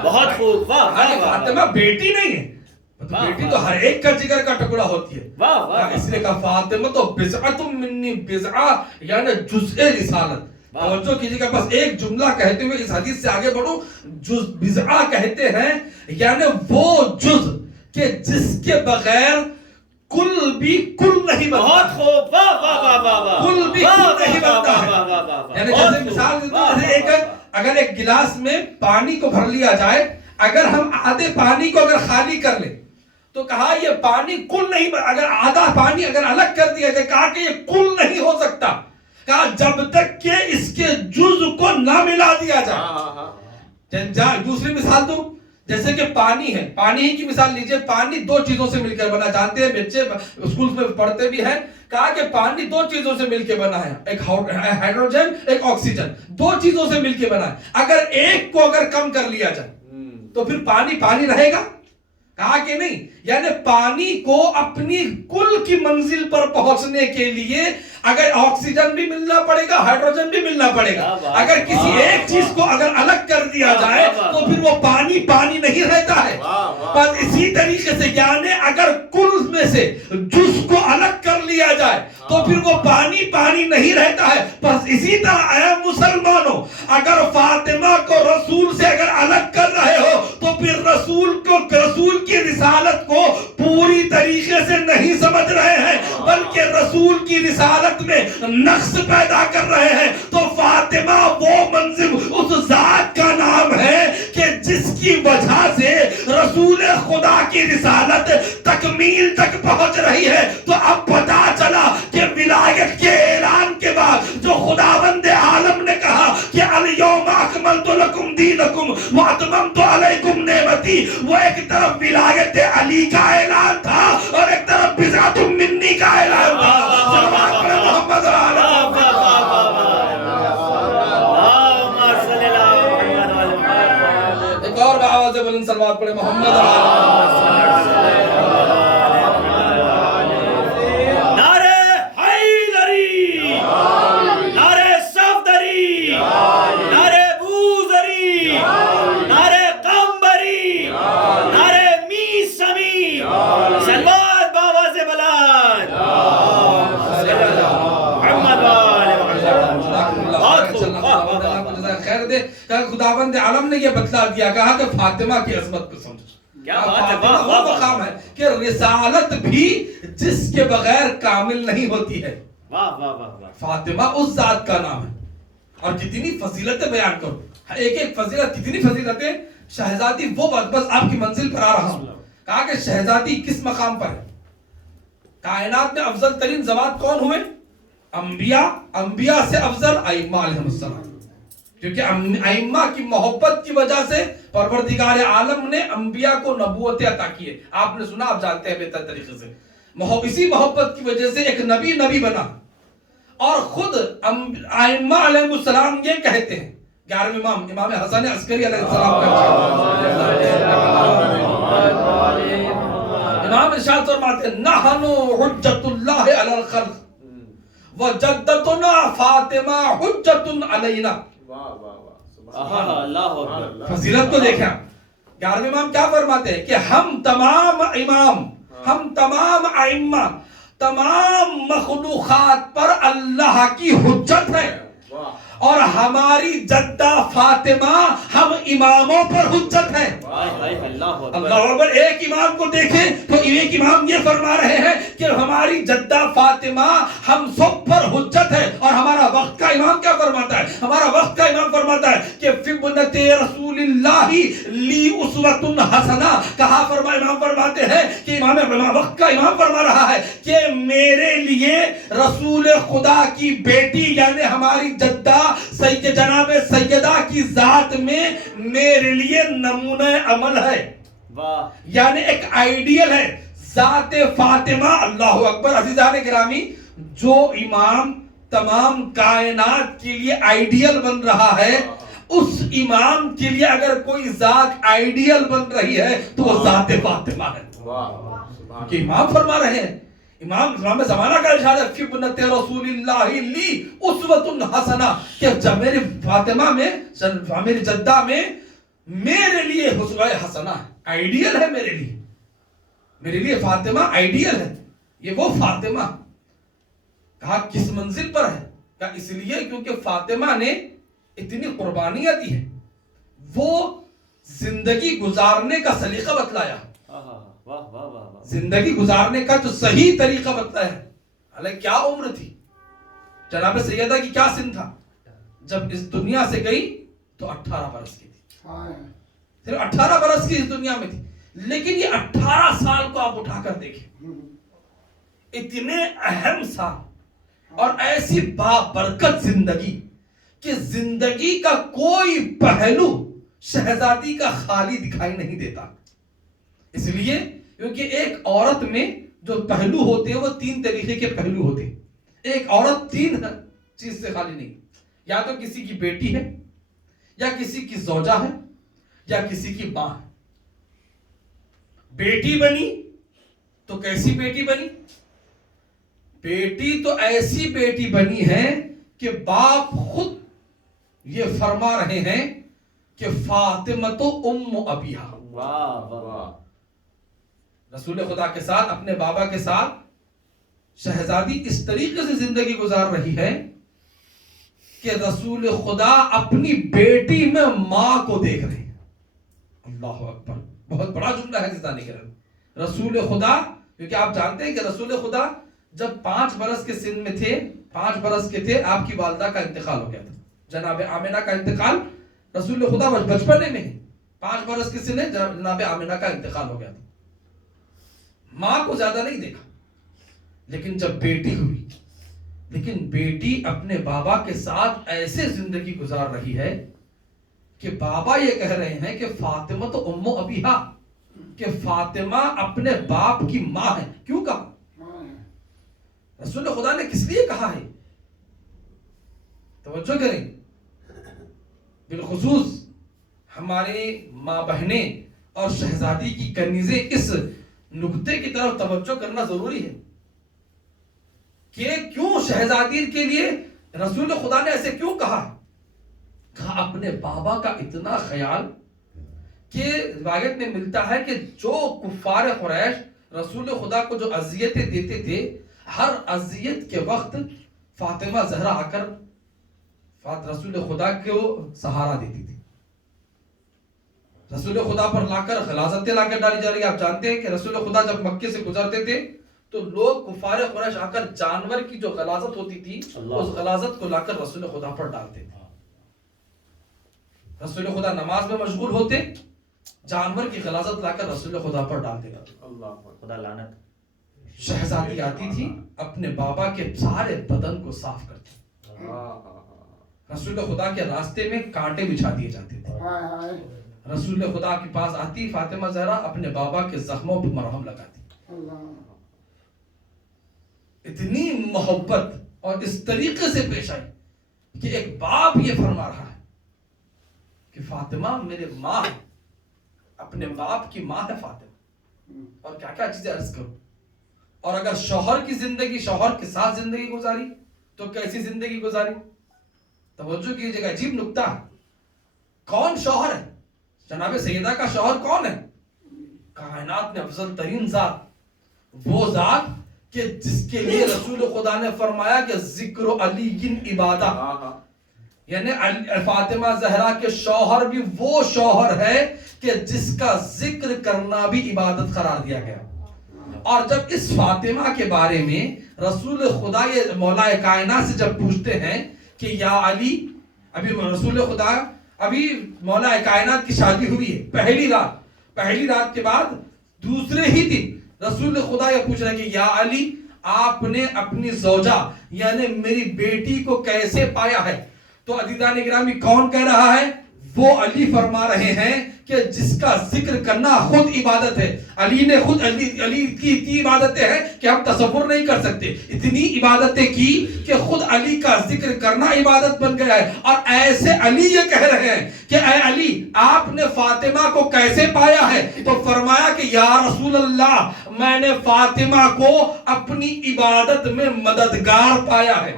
بہت خوب. فاطمہ بیٹی نہیں ہے, بیٹی تو ہر ایک کا جگر کا ٹکڑا ہوتی ہے. اس لیے کہا فاطمہ تو بضعۃ منی, بضعہ یعنی جزء رسالت. توجہ کیجیے گا, بس ایک جملہ کہتے ہوئے اس حدیث سے آگے بڑھوں. بضعہ کہتے ہیں یعنی وہ جز کہ جس کے بغیر کل بھی کل نہیں بنتا. بہت خوب. کل بھی کل نہیں بنتا ہے. یعنی جیسے مثال دیتا ہوں, جیسے اگر ایک گلاس میں پانی کو بھر لیا جائے, اگر ہم آدھے پانی کو اگر خالی کر لیں تو کہا یہ پانی کل نہیں, اگر آدھا پانی اگر الگ کر دیا جائے کہا کہ یہ کل نہیں ہو سکتا. کہا جب تک کہ اس کے جز کو نہ ملا دیا جائے. دوسری مثال دوں, جیسے کہ پانی ہے, پانی ہی کی مثال لیجئے. پانی دو چیزوں سے مل کر بنا, جانتے ہیں بچے اسکول میں پڑھتے بھی ہیں. کہا کہ پانی دو چیزوں سے مل کے بنا ہے, ایک ہائیڈروجن ایک آکسیجن, دو چیزوں سے مل کے بنا ہے. اگر ایک کو اگر کم کر لیا جائے تو پھر پانی پانی رہے گا. کہا کہ نہیں, یعنی پانی کو اپنی کل کی منزل پر پہنچنے کے لیے اگر آکسیجن بھی ملنا پڑے گا, ہائیڈروجن بھی ملنا پڑے گا. اگر کسی ایک چیز کو اگر الگ کر دیا جائے تو پھر وہ پانی پانی نہیں رہتا ہے. پر اسی طریقے سے یعنی اگر کل میں سے جز کو الگ کر لیا جائے تو پھر وہ پانی پانی نہیں رہتا ہے. بس اسی طرح اے مسلمانوں, اگر فاطمہ کو رسول سے اگر الگ کر رہے ہو تو پھر رسول کی رسالت کو پوری طریقے سے نہیں سمجھ رہے ہیں بلکہ رسول کی رسالت میں نقص پیدا کر رہے ہیں. تو فاطمہ وہ منصب اس ذات کا نام ہے کہ جس کی وجہ سے رسول خدا کی رسالت تکمیل تک پہنچ رہی ہے. تو اب پتا چلا کہ ولایت کے اعلان کے بعد جو خداوند عالم نے کہا کہ الیوم اکملت لکم دینکم واتممت علیکم نعمتی, وہ ایک طرف ولایت علی کا اعلان تھا اور ایک طرف بضعۃ منی کا اعلان تھا. محمد ایک اور بآواز بلند صلوات پڑھے محمد. خداوند عالم نے یہ بتلا دیا, کہا کہ فاطمہ کی عظمت کو سمجھو. فاطمہ وہ مقام ہے کہ رسالت بھی جس کے بغیر کامل نہیں ہوتی ہے. فاطمہ اس ذات کا نام ہے. اور جتنی فضیلتیں بیان کرو, ایک ایک فضیلت, کتنی فضیلتیں. شہزادی وہ بس آپ کی منزل پر آ رہا ہوں. کہا کہ شہزادی کس مقام پر ہے. کائنات میں افضل ترین ذوات کون ہوئے؟ انبیاء. انبیاء سے افضل ائمہ علیہم السلام, کیونکہ ائمہ کی محبت کی وجہ سے پروردگار عالم نے انبیاء کو نبوت عطا کی ہے. آپ نے سنا, آپ جانتے ہیں بہتر طریقے سے. اسی محبت کی وجہ سے ایک نبی بنا. اور خود ائمہ علیہ السلام یہ کہتے ہیں, 11ویں امام حسن عسکری علیہ السلام امام ارشاد فرماتے ہیں نحن حجت اللہ علی الخلق وجدتنا فاطمہ حجت علینا. اللہ اکبر. فضیلت کو دیکھیں. 11ویں امام کیا فرماتے ہیں کہ ہم تمام امام، ہم تمام ائمہ، تمام مخلوقات پر اللہ کی حجت ہے، اور ہماری جدہ فاطمہ ہم اماموں پر حجت ہے. اللہ اکبر. ایک امام کو دیکھیں تو ایک امام یہ فرما رہے ہیں کہ ہماری جدہ فاطمہ ہم سب پر حجت ہے، اور ہمارا وقت کا امام کیا فرماتا ہے؟ ہمارا وقت کا امام فرماتا ہے کہ فِبْنَتِ رسول اللہ لی اسوۃ حسنہ. کہا امام فرماتے ہیں کہ وقت کا امام فرما رہا ہے کہ میرے لیے رسول خدا کی بیٹی یعنی ہماری جدہ جناب سیدہ کی ذات میں میرے لیے نمونہ عمل ہے، یعنی ایک آئیڈیل ہے ذات فاطمہ. اللہ اکبر. عزیزان گرامی، جو امام تمام کائنات کے لیے آئیڈیل بن رہا ہے، اس امام کے لیے اگر کوئی ذات آئیڈیل بن رہی ہے تو وہ ذات فاطمہ ہے. کہ امام فرما رہے ہیں، امام زمانہ کا ارشاد ہے فی بنت رسول اللہ لی اسوۃ حسنہ، کہ جب میری فاطمہ میں، میری جدہ میں میرے لیے اسوہ حسنہ ہے، آئیڈیل ہے میرے لیے فاطمہ آئیڈیل ہے. یہ وہ فاطمہ. کہا کس منزل پر ہے؟ کہا اس لیے کیونکہ فاطمہ نے اتنی قربانیاں دی ہیں، وہ زندگی گزارنے کا سلیقہ بتلایا، زندگی گزارنے کا جو صحیح طریقہ بتایا ہے. حالانکہ کیا عمر تھی جناب سیدہ کی، کیا سن تھا جب اس دنیا سے گئی تو 18 برس کی تھی، صرف 18 برس کی اس دنیا میں تھی. لیکن یہ 18 سال کو آپ اٹھا کر دیکھیں، اتنے اہم سال اور ایسی بابرکت زندگی کہ زندگی کا کوئی پہلو شہزادی کا خالی دکھائی نہیں دیتا. اس لیے کیونکہ ایک عورت میں جو پہلو ہوتے ہیں وہ 3 طریقے کے پہلو ہوتے ہیں. ایک عورت 3 چیز سے خالی نہیں، یا تو کسی کی بیٹی ہے، یا کسی کی زوجہ ہے، یا کسی کی ماں ہے. بیٹی بنی تو کیسی بیٹی بنی؟ بیٹی تو ایسی بیٹی بنی ہے کہ باپ خود یہ فرما رہے ہیں کہ فاطمہ تو ام ابیہا. رسول خدا کے ساتھ، اپنے بابا کے ساتھ شہزادی اس طریقے سے زندگی گزار رہی ہے کہ رسول خدا اپنی بیٹی میں ماں کو دیکھ رہے ہیں. اللہ اکبر. بہت بڑا جملہ ہے جزانے کرم. رسول خدا، کیونکہ آپ جانتے ہیں کہ رسول خدا جب 5 برس کے سن میں تھے، 5 برس کے تھے، آپ کی والدہ کا انتقال ہو گیا تھا. جناب آمنہ کا انتقال رسول خدا بچپنے میں 5 برس کے سن میں جناب آمنہ کا انتقال ہو گیا تھا. ماں کو زیادہ نہیں دیکھا. لیکن جب بیٹی ہوئی، لیکن بیٹی اپنے بابا کے ساتھ ایسے زندگی گزار رہی ہے کہ بابا یہ کہہ رہے ہیں کہ فاطمہ تو ام ابیہا، کہ فاطمہ اپنے باپ کی ماں ہے. کیوں کہا؟ رسول خدا نے کس لیے کہا ہے؟ توجہ کریں. بالخصوص ہمارے ماں بہنیں اور شہزادی کی کنیزیں اس نقطے کی طرف توجہ کرنا ضروری ہے کہ کیوں شہزادی کے لیے رسول خدا نے ایسے کیوں کہا. کہا اپنے بابا کا اتنا خیال کہ روایت میں ملتا ہے کہ جو کفار قریش رسول خدا کو جو اذیتیں دیتے تھے، ہر اذیت کے وقت فاطمہ زہرا آ کر رسول خدا کو سہارا دیتی تھی. رسول خدا پر لا کر غلاظتیں لا کر ڈالی جا رہی ہے. آپ جانتے ہیں کہ رسول خدا جب مکے سے گزرتے تھے تو لوگ کفار قریش آ کر جانور کی جو غلاظت ہوتی تھی اس غلاظت کو لا کر رسول خدا پر ڈالتے تھے. رسول خدا نماز میں مشغول ہوتے، جانور کی غلاظت لا کر رسول خدا پر ڈالتے تھے. خدا لعنت. شہزادی آتی تھی اپنے بابا کے سارے بدن کو صاف کرتی. رسول خدا کے راستے میں کانٹے بچھا دیے جاتے تھے. رسول خدا کے پاس آتی فاطمہ زہرا اپنے بابا کے زخموں پر مرہم لگاتی. اتنی محبت اور اس طریقے سے پیش آئی کہ ایک باپ یہ فرما رہا ہے کہ فاطمہ میرے ماں ہے، اپنے باپ کی ماں ہے فاطمہ. اور کیا کیا چیزیں عرض کروں. اور اگر شوہر کی زندگی، شوہر کے ساتھ زندگی گزاری تو کیسی زندگی گزاری. توجہ کیجیے گا، عجیب نکتہ ہے. کون شوہر ہے؟ جناب سیدہ کا شوہر کون ہے؟ کائنات میں افضل ترین ذات، وہ ذات کہ جس کے لیے رسول خدا نے فرمایا کہ ذکر علی عبادہ، یعنی فاطمہ زہرا کے شوہر بھی وہ شوہر ہے کہ جس کا ذکر کرنا بھی عبادت قرار دیا گیا. اور جب اس فاطمہ کے بارے میں رسول خدا یہ مولا کائنات سے جب پوچھتے ہیں کہ یا علی، ابھی رسول خدا ابھی مولا کائنات کی شادی ہوئی ہے، پہلی رات کے بعد دوسرے ہی دن رسول خدا یہ پوچھ رہے ہیں کہ یا علی، آپ نے اپنی زوجہ یعنی میری بیٹی کو کیسے پایا ہے؟ تو عزیزان گرامی کون کہہ رہا ہے؟ وہ علی فرما رہے ہیں کہ جس کا ذکر کرنا خود عبادت ہے. علی نے خود علی کی اتنی عبادتیں ہیں کہ ہم تصور نہیں کر سکتے. اتنی عبادتیں کی کہ خود علی کا ذکر کرنا عبادت بن گیا ہے. اور ایسے علی یہ کہہ رہے ہیں کہ اے علی، آپ نے فاطمہ کو کیسے پایا ہے؟ تو فرمایا کہ یا رسول اللہ، میں نے فاطمہ کو اپنی عبادت میں مددگار پایا ہے.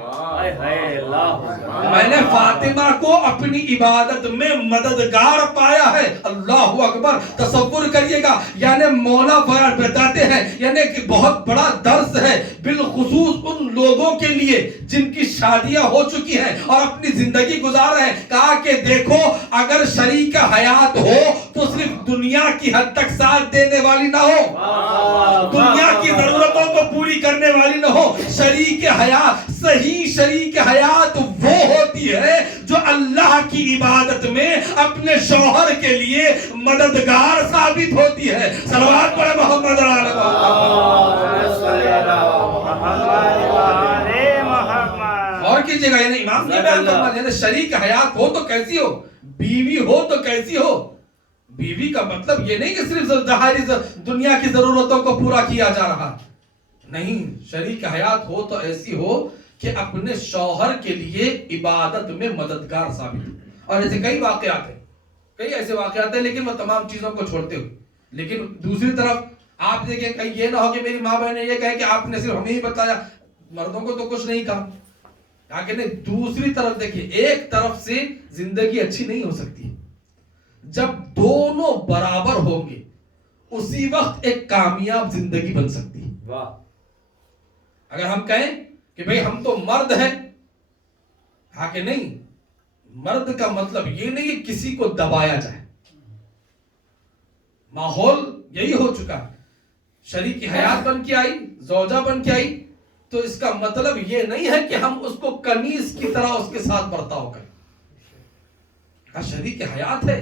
میں نے فاطمہ کو اپنی عبادت میں مددگار پایا ہے. اللہ اکبر. تصور کریے گا، یعنی مولا بتاتے ہیں یعنی کہ بہت بڑا درس ہے بالخصوص ان لوگوں کے لیے جن کی شادیاں ہو چکی ہیں اور اپنی زندگی گزار رہے ہیں. کہا کہ دیکھو، اگر شریک حیات ہو تو صرف دنیا کی حد تک ساتھ دینے والی نہ ہو، دنیا کی ضرورتوں کو پوری کرنے والی نہ ہو. شریک حیات، صحیح شریک حیات وہ ہوتی ہے جو اللہ کی عبادت میں اپنے شوہر کے لیے مددگار ثابت ہوتی ہے. صلوات پڑھے محمد اور کیجئے گا. یعنی امام نے بیان فرمایا یعنی شریک حیات ہو تو کیسی ہو، بیوی ہو تو کیسی ہو. بیوی کا مطلب یہ نہیں کہ صرف ظاہری دنیا کی ضرورتوں کو پورا کیا جا رہا، نہیں. شریک حیات ہو تو ایسی ہو کہ اپنے شوہر کے لیے عبادت میں مددگار ثابت. اور ایسے کئی واقعات ہیں، کئی ایسے واقعات ہیں، لیکن وہ تمام چیزوں کو چھوڑتے ہوئے. لیکن دوسری طرف آپ دیکھیں کہیں یہ نہ ہو کہ میری ماں بہن نے یہ کہے کہ آپ نے صرف ہمیں ہی بتایا، مردوں کو تو کچھ نہیں کہا. آگے نہیں، دوسری طرف دیکھیں، ایک طرف سے زندگی اچھی نہیں ہو سکتی. جب دونوں برابر ہوں گے اسی وقت ایک کامیاب زندگی بن سکتی ہے. واہ. اگر ہم کہیں کہ بھئی ہم تو مرد ہیں، ہاں کہ نہیں، مرد کا مطلب یہ نہیں کہ کسی کو دبایا جائے. ماحول یہی ہو چکا، شریک حیات بن کے آئی، زوجہ بن کے آئی، تو اس کا مطلب یہ نہیں ہے کہ ہم اس کو کنیز کی طرح اس کے ساتھ برتاؤ کریں. شریک حیات ہے،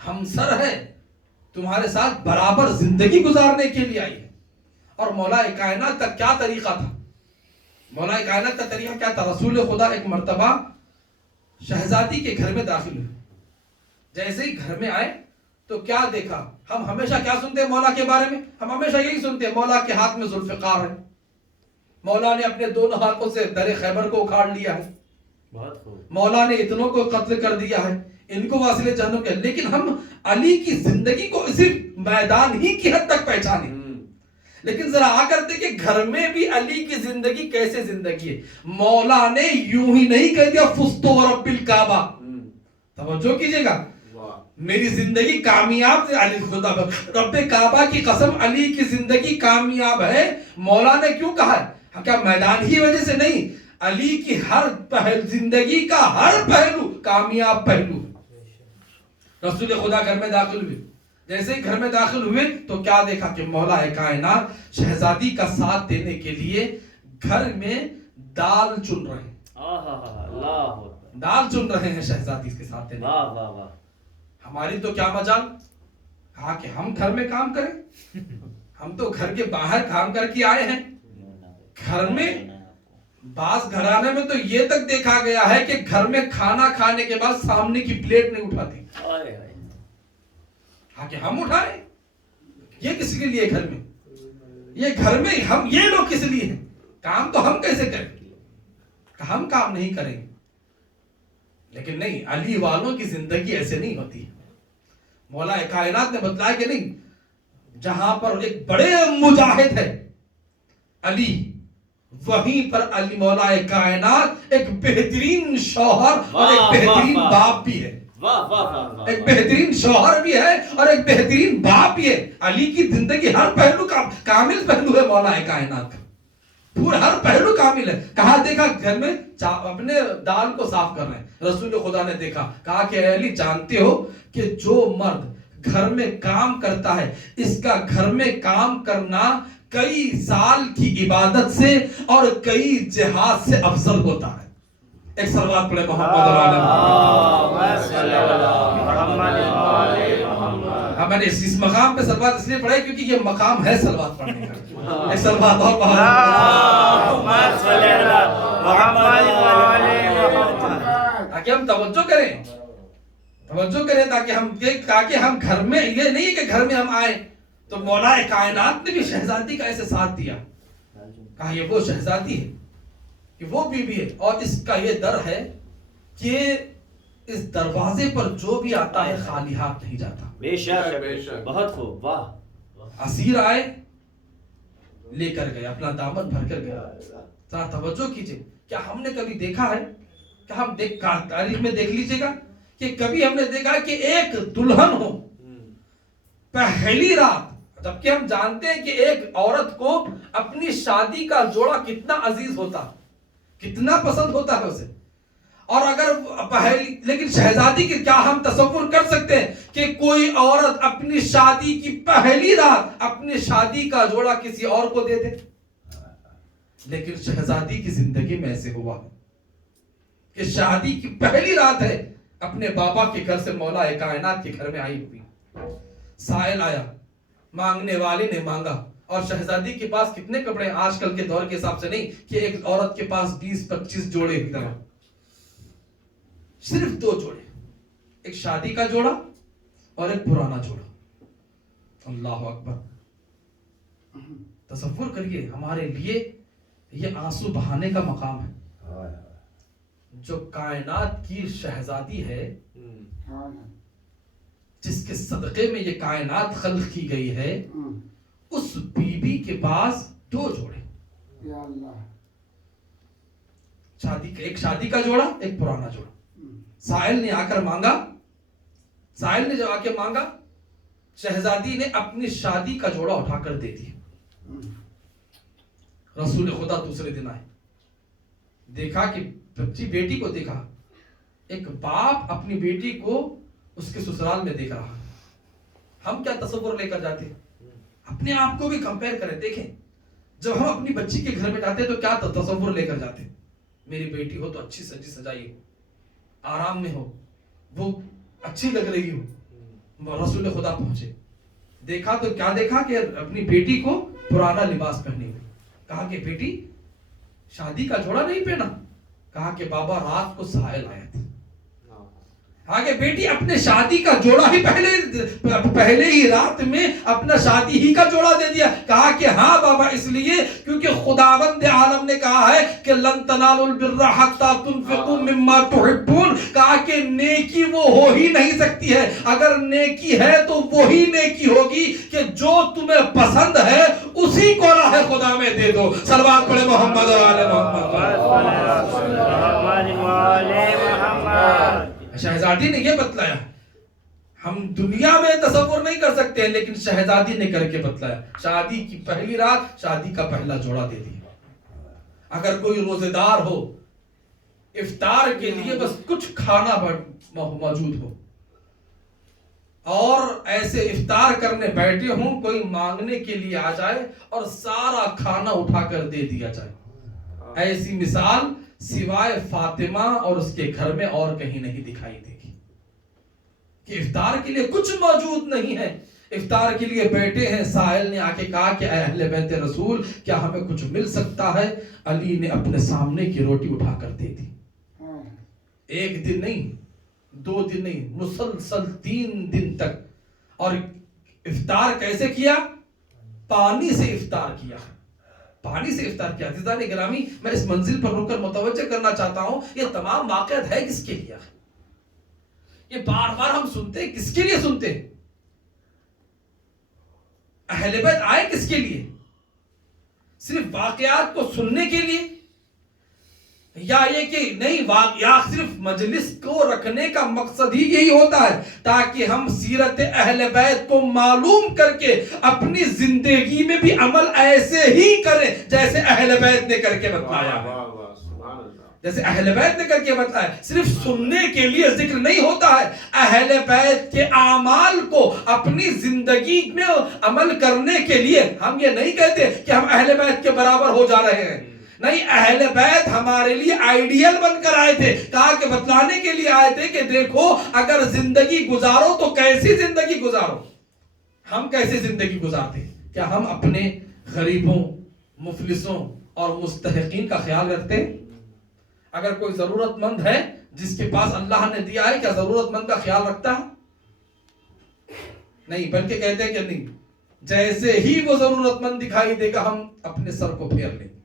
ہمسر ہے، تمہارے ساتھ برابر زندگی گزارنے کے لیے آئی ہے. اور مولا کائنات کا کیا طریقہ تھا؟ مولا کائنات کا طریقہ کیا تھا؟ رسول خدا ایک مرتبہ شہزادی کے گھر میں داخل ہوئے. جیسے ہی گھر میں آئے تو کیا دیکھا؟ ہم ہمیشہ کیا سنتے ہیں مولا کے بارے میں؟ ہم ہمیشہ یہی سنتے ہیں مولا کے ہاتھ میں ذوالفقار ہے، مولا نے اپنے دونوں ہاتھوں سے در خیبر کو اکھاڑ لیا ہے، مولا نے اتنوں کو قتل کر دیا ہے، ان کو واصل جہنم کے. لیکن ہم علی کی زندگی کو صرف میدان ہی کی حد تک پہچانے. لیکن ذرا آ کر دیکھیں گھر میں بھی علی کی زندگی کیسے زندگی ہے. مولا نے یوں ہی نہیں کہہ دیا فزت ورب الکعبہ. توجہ کیجئے گا، میری زندگی کامیاب ہے. علی خدا رب کعبہ کی قسم، علی کی زندگی کامیاب ہے. مولا نے کیوں کہا ہے؟ کیا میدان ہی وجہ سے نہیں، علی کی ہر پہلو، زندگی کا ہر پہلو کامیاب پہلو. رسول خدا گھر میں داخل ہوئے. جیسے ہی گھر میں داخل ہوئے تو کیا دیکھا کہ مولا کائنات شہزادی کا ساتھ دینے کے لیے گھر میں دال چن رہے ہیں. دال چن رہے ہیں شہزادی کے ساتھ دینے. ہماری تو کیا مجال، کہا کہ ہم گھر میں کام کریں، ہم تو گھر کے باہر کام کر کے آئے ہیں. گھر میں بعض گھرانے میں تو یہ تک دیکھا گیا ہے کہ گھر میں کھانا کھانے کے بعد سامنے کی پلیٹ نہیں اٹھاتی. کہ ہم اٹھائیں، یہ کس کے لیے گھر میں، یہ گھر میں ہم، یہ لوگ کس لیے ہیں؟ کام تو ہم کیسے کریں؟ کہ ہم کام نہیں کریں گے. لیکن نہیں، علی والوں کی زندگی ایسے نہیں ہوتی. مولا کائنات نے بتلایا کہ نہیں، جہاں پر ایک بڑے مجاہد ہے علی، وہیں پر علی مولا کائنات ایک بہترین شوہر اور ایک بہترین باپ بھی ہے. واہ واہ واہ واہ ایک بہترین شوہر بھی ہے اور ایک بہترین باپ بھی ہے. علی کی زندگی ہر پہلو کا کامل پہلو ہے مولا کائنات کا. پورا ہر پہلو کامل ہے. کہا دیکھا گھر میں اپنے دال کو صاف کر رہے ہیں, رسول خدا نے دیکھا, کہا کہ اے علی جانتے ہو کہ جو مرد گھر میں کام کرتا ہے اس کا گھر میں کام کرنا کئی سال کی عبادت سے اور کئی جہاد سے افضل ہوتا ہے. ایک صلوات پڑھے محمد میں نے اس مقام پہ صلوات اس لیے پڑھے کیونکہ یہ مقام ہے صلوات پڑھنے کا. ایک صلوات اور تاکہ ہم توجہ کریں تاکہ ہم گھر میں, یہ نہیں کہ گھر میں ہم آئے تو مولا کائنات نے بھی شہزادی کا ایسے ساتھ دیا. کہا یہ وہ شہزادی ہے کہ وہ بیوی ہے اور اس کا یہ در ہے کہ اس دروازے پر جو بھی آتا ہے خالی ہاتھ نہیں جاتا. بے شک, بہت خوب, واہ. اسیر آئے لے کر گئے, اپنا دامن بھر کر گئے. ذرا توجہ کیجئے, کیا ہم نے کبھی دیکھا ہے کہ ہم تاریخ میں دیکھ لیجئے گا کہ کبھی ہم نے دیکھا کہ ایک دلہن ہو پہلی رات, جبکہ ہم جانتے ہیں کہ ایک عورت کو اپنی شادی کا جوڑا کتنا عزیز ہوتا, کتنا پسند ہوتا ہے اسے, اور اگر لیکن شہزادی کی کیا ہم تصور کر سکتے ہیں کہ کوئی عورت اپنی شادی کی پہلی رات اپنی شادی کا جوڑا کسی اور کو دے دے؟ لیکن شہزادی کی زندگی میں ایسے ہوا کہ شادی کی پہلی رات ہے, اپنے بابا کے گھر سے مولا کائنات کے گھر میں آئی ہوئی. سائل آیا, مانگنے والے نے مانگا, اور شہزادی کے پاس کتنے کپڑے ہیں آج کل کے دور کے حساب سے نہیں کہ ایک عورت کے پاس 20-25 جوڑے کی طرح, صرف 2 جوڑے, ایک شادی کا جوڑا اور ایک پرانا جوڑا. اللہ اکبر. تصور کریے ہمارے لیے یہ آنسو بہانے کا مقام ہے. جو کائنات کی شہزادی ہے, جس کے صدقے میں یہ کائنات خلق کی گئی ہے, اس بیوی کے پاس 2 جوڑے, ایک شادی کا جوڑا ایک پرانا جوڑا. سائل نے آ کر مانگا, سائل نے جب آ کے مانگا, شہزادی نے اپنی شادی کا جوڑا اٹھا کر دے دیا. رسول خدا دوسرے دن آئے, دیکھا کہ بچی بیٹی کو دیکھا, ایک باپ اپنی بیٹی کو اس کے سسرال میں دیکھ رہا. ہم کیا تصور لے کر جاتے, اپنے آپ کو بھی کمپیئر کریں, دیکھیں جب ہم اپنی بچی کے گھر میں جاتے تو کیا تصور لے کر جاتے. میری بیٹی ہو تو اچھی سجی سجائی ہو, آرام میں ہو, وہ اچھی لگ رہی ہو. رسول خدا پہنچے, دیکھا تو کیا دیکھا کہ اپنی بیٹی کو پرانا لباس پہنے ہوئے. کہا کہ بیٹی شادی کا جوڑا نہیں پہنا؟ کہا کہ بابا رات کو سائل آیا تھا. آگے بیٹی اپنے شادی کا جوڑا ہی پہلے ہی رات میں اپنا شادی ہی کا جوڑا دے دیا. کہا کہ ہاں بابا اس لیے کیونکہ خداوند عالم نے کہا ہے کہ لن تنالوا البر حتى تنفقوا مما تحبون. کہا کہ نیکی وہ ہو ہی نہیں سکتی ہے, اگر نیکی ہے تو وہی نیکی ہوگی کہ جو تمہیں پسند ہے اسی کو راہ خدا میں دے دو. صلوات پڑھے محمد و آل محمد. شہزادی نے یہ بتلایا, ہم دنیا میں تصور نہیں کر سکتے لیکن شہزادی نے کر کے بتلایا. شادی کی پہلی رات شادی کا پہلا جوڑا دے دیا. اگر کوئی روزے دار ہو, افطار کے لیے بس کچھ کھانا موجود ہو, اور ایسے افطار کرنے بیٹھے ہوں, کوئی مانگنے کے لیے آ جائے اور سارا کھانا اٹھا کر دے دیا جائے, ایسی مثال سوائے فاطمہ اور اس کے گھر میں اور کہیں نہیں دکھائی دے گی کہ افطار کے لیے کچھ موجود نہیں ہے. افطار کے لیے بیٹھے ہیں, سائل نے آ کے کہا کہ اے اہل بیت رسول کیا ہمیں کچھ مل سکتا ہے؟ علی نے اپنے سامنے کی روٹی اٹھا کر دے دی. 1 دن نہیں, 2 دن نہیں, مسلسل 3 دن تک. اور افطار کیسے کیا؟ پانی سے افطار کیا, پانی سے افطار کیا. عزیزان گرامی, میں اس منزل پر رک کر متوجہ کرنا چاہتا ہوں, یہ تمام واقعات ہے کس کے لیے؟ یہ بار بار ہم سنتے ہیں, کس کے لیے سنتے ہیں؟ اہل بیت آئے کس کے لیے؟ صرف واقعات کو سننے کے لیے یا یہ کہ نہیں یا صرف مجلس کو رکھنے کا مقصد ہی یہی ہوتا ہے تاکہ ہم سیرت اہل بیت کو معلوم کر کے اپنی زندگی میں بھی عمل ایسے ہی کریں جیسے اہل بیت نے کر کے بتلایا ہے، جیسے اہل بیت نے کر کے بتایا۔ صرف سننے کے لیے ذکر نہیں ہوتا ہے، اہل بیت کے اعمال کو اپنی زندگی میں عمل کرنے کے لیے ہم یہ نہیں کہتے کہ ہم اہل بیت کے برابر ہو جا رہے ہیں، نہیں، اہل بیت ہمارے لیے آئیڈیل بن کر آئے تھے، کہا کہ بتلانے کے لیے آئے تھے کہ دیکھو اگر زندگی گزارو تو کیسی زندگی گزارو۔ ہم کیسی زندگی گزارتے؟ کیا ہم اپنے غریبوں، مفلسوں اور مستحقین کا خیال رکھتے؟ اگر کوئی ضرورت مند ہے جس کے پاس اللہ نے دیا ہے، کیا ضرورت مند کا خیال رکھتا ہے؟ نہیں، بلکہ کہتے ہیں کہ نہیں، جیسے ہی وہ ضرورت مند دکھائی دے گا ہم اپنے سر کو پھیر لیں گے،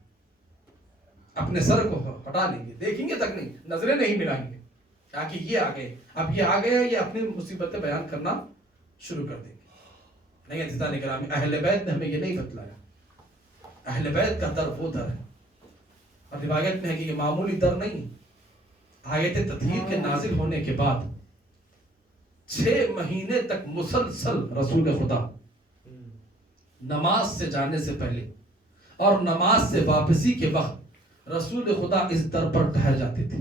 اپنے سر کو ہٹا لیں گے، دیکھیں گے تک نہیں، نظریں نہیں ملائیں گے، تاکہ یہ آ گئے، اب یہ آ گئے، یہ اپنی مصیبتیں بیان کرنا شروع کر دیں گے۔ نہیں عزیزان گرامی، اہل بیت نے ہمیں یہ نہیں بتلایا۔ اہل بیت کا در وہ در ہے، اور روایت میں ہے کہ یہ معمولی در نہیں۔ آیت تطہیر کے نازل ہونے کے بعد 6 مہینے تک مسلسل رسول خدا نماز سے جانے سے پہلے اور نماز سے واپسی کے وقت رسول خدا اس در پر ٹھہر جاتے تھے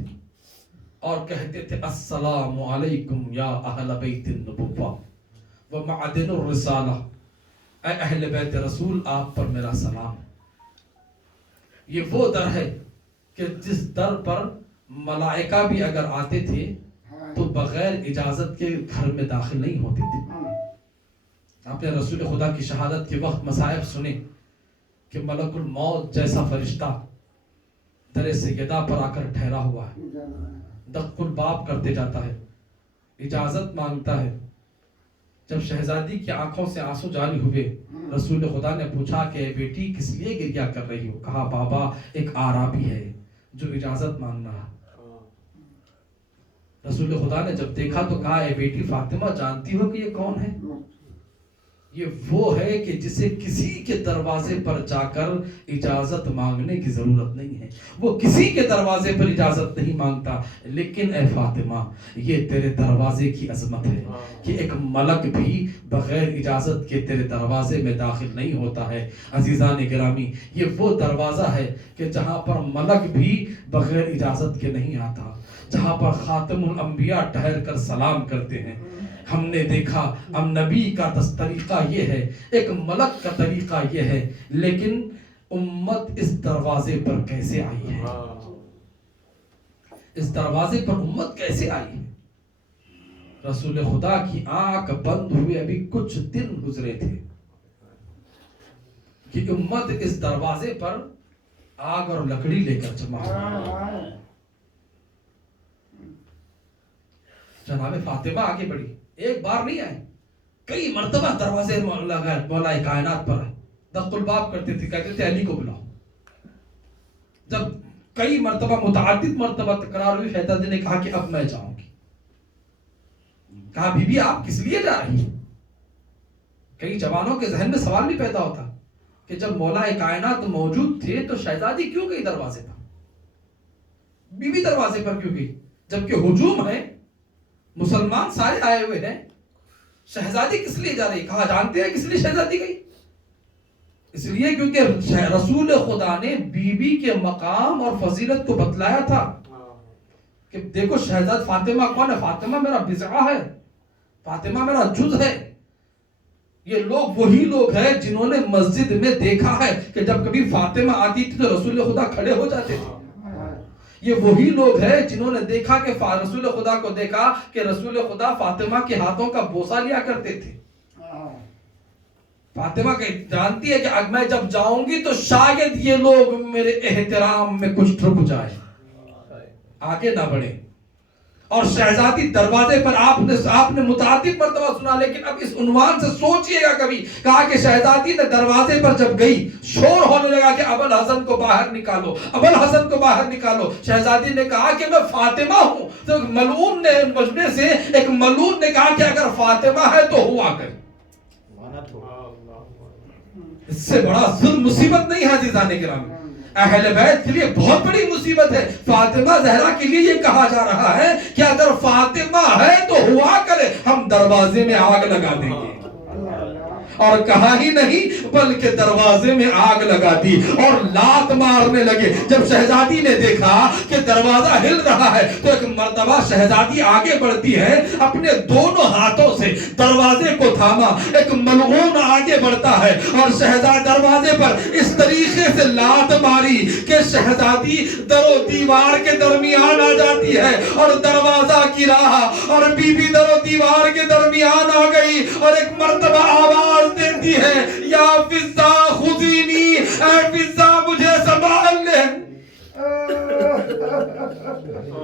اور کہتے تھے السلام علیکم یا اہل بیت النبوہ و معدن الرسالہ، اے اہل بیت رسول آپ پر میرا سلام۔ یہ وہ در ہے کہ جس در پر ملائکہ بھی اگر آتے تھے تو بغیر اجازت کے گھر میں داخل نہیں ہوتے تھے۔ آپ نے رسول خدا کی شہادت کے وقت مصائب سنے کہ ملک الموت جیسا فرشتہ در سیدہ پر آ کر ٹھہرا ہوا ہے، دق الباب کرتے جاتا ہے، اجازت مانگتا ہے۔ جب شہزادی کی آنکھوں سے آنسو جاری ہوئے، رسول خدا نے پوچھا کہ بیٹی کس لیے گریہ کر رہی ہو؟ کہا بابا ایک عربی ہے جو اجازت مانگ رہا۔ رسول خدا نے جب دیکھا تو کہا اے بیٹی فاطمہ جانتی ہو کہ یہ کون ہے؟ یہ وہ ہے کہ جسے کسی کے دروازے پر جا کر اجازت مانگنے کی ضرورت نہیں ہے، وہ کسی کے دروازے پر اجازت نہیں مانگتا، لیکن اے فاطمہ یہ تیرے دروازے کی عظمت ہے کہ ایک ملک بھی بغیر اجازت کے تیرے دروازے میں داخل نہیں ہوتا ہے۔ عزیزان گرامی، یہ وہ دروازہ ہے کہ جہاں پر ملک بھی بغیر اجازت کے نہیں آتا، جہاں پر خاتم الانبیاء ٹھہر کر سلام کرتے ہیں۔ ہم نے دیکھا اب نبی کا طریقہ یہ ہے، ایک ملک کا طریقہ یہ ہے، لیکن امت اس دروازے پر کیسے آئی ہے؟ اس دروازے پر امت کیسے آئی ہے؟ رسول خدا کی آنکھ بند ہوئے ابھی کچھ دن گزرے تھے کہ امت اس دروازے پر آگ اور لکڑی لے کر جمع ہوئی۔ جناب فاطمہ آگے بڑھی، ایک بار نہیں آئے، کئی مرتبہ دروازے مولا کائنات پر دق الباب کرتے تھے، کہتے تھے علی کو بلاؤ۔ جب کئی مرتبہ متعدد مرتبہ تکرار ہوئی، شہزادی نے کہا کہ اب میں جاؤں گی۔ کہا بی بی آپ کس لیے جا رہی ہیں؟ کئی جوانوں کے ذہن میں سوال نہیں پیدا ہوتا کہ جب مولا کائنات موجود تھے تو شہزادی کیوں گئی دروازے پر؟ بی بی دروازے پر کیوں گئی؟ جبکہ ہجوم ہے، مسلمان سارے آئے ہوئے ہیں، شہزادی کس لیے جا رہی؟ کہا جانتے ہیں کس لیے شہزادی گئی؟ اس لیے کیونکہ رسول خدا نے بی بی کے مقام اور فضیلت کو بتلایا تھا کہ دیکھو شہزاد فاطمہ کون ہے؟ فاطمہ میرا بضعہ ہے، فاطمہ میرا جز ہے۔ یہ لوگ وہی لوگ ہیں جنہوں نے مسجد میں دیکھا ہے کہ جب کبھی فاطمہ آتی تھی تو رسول خدا کھڑے ہو جاتے تھے۔ یہ وہی لوگ ہیں جنہوں نے دیکھا کہ رسول خدا کو دیکھا کہ رسول خدا فاطمہ کے ہاتھوں کا بوسہ لیا کرتے تھے۔ فاطمہ جانتی ہے کہ میں جب جاؤں گی تو شاید یہ لوگ میرے احترام میں کچھ رک جائے، آگے نہ بڑھے۔ اور شہزادی دروازے پر آپ نے متعدد مرتبہ سنا، لیکن اب اس عنوان سے سوچئے گا کبھی، کہا کہ شہزادی نے دروازے پر جب گئی، شور ہونے لگا کہ ابوالحسن کو باہر نکالو، ابوالحسن کو باہر نکالو۔ شہزادی نے کہا کہ میں فاطمہ ہوں۔ تو ملعون نے مجمع سے ایک ملعون نے کہا کہ اگر فاطمہ ہے تو ہوا کرے۔ اس سے بڑا ظلم مصیبت نہیں ہے عزیزان کرام۔ اہل بیت کے لیے بہت بڑی مصیبت ہے. فاطمہ زہرا کے لیے یہ کہا جا رہا ہے کہ اگر فاطمہ ہے تو ہوا کرے ہم دروازے میں آگ لگا دیں گے. اور کہا ہی نہیں بلکہ دروازے میں آگ لگا دی اور لات مارنے لگے. جب شہزادی نے دیکھا کہ دروازہ ہل رہا ہے تو ایک مرتبہ شہزادی آگے بڑھتی ہے, اپنے دونوں ہاتھوں سے دروازے کو تھاما. ایک ملعون آگے بڑھتا ہے اور شہزادی دروازے پر اس طریقے سے لات ماری کہ شہزادی در و دیوار کے درمیان آ جاتی ہے اور دروازہ گرا اور بی بی در و دیوار کے درمیان آ گئی اور ایک مرتبہ آواز دیتی ہے, یا فضا خذینی, اے فضا مجھے سنبھال لے.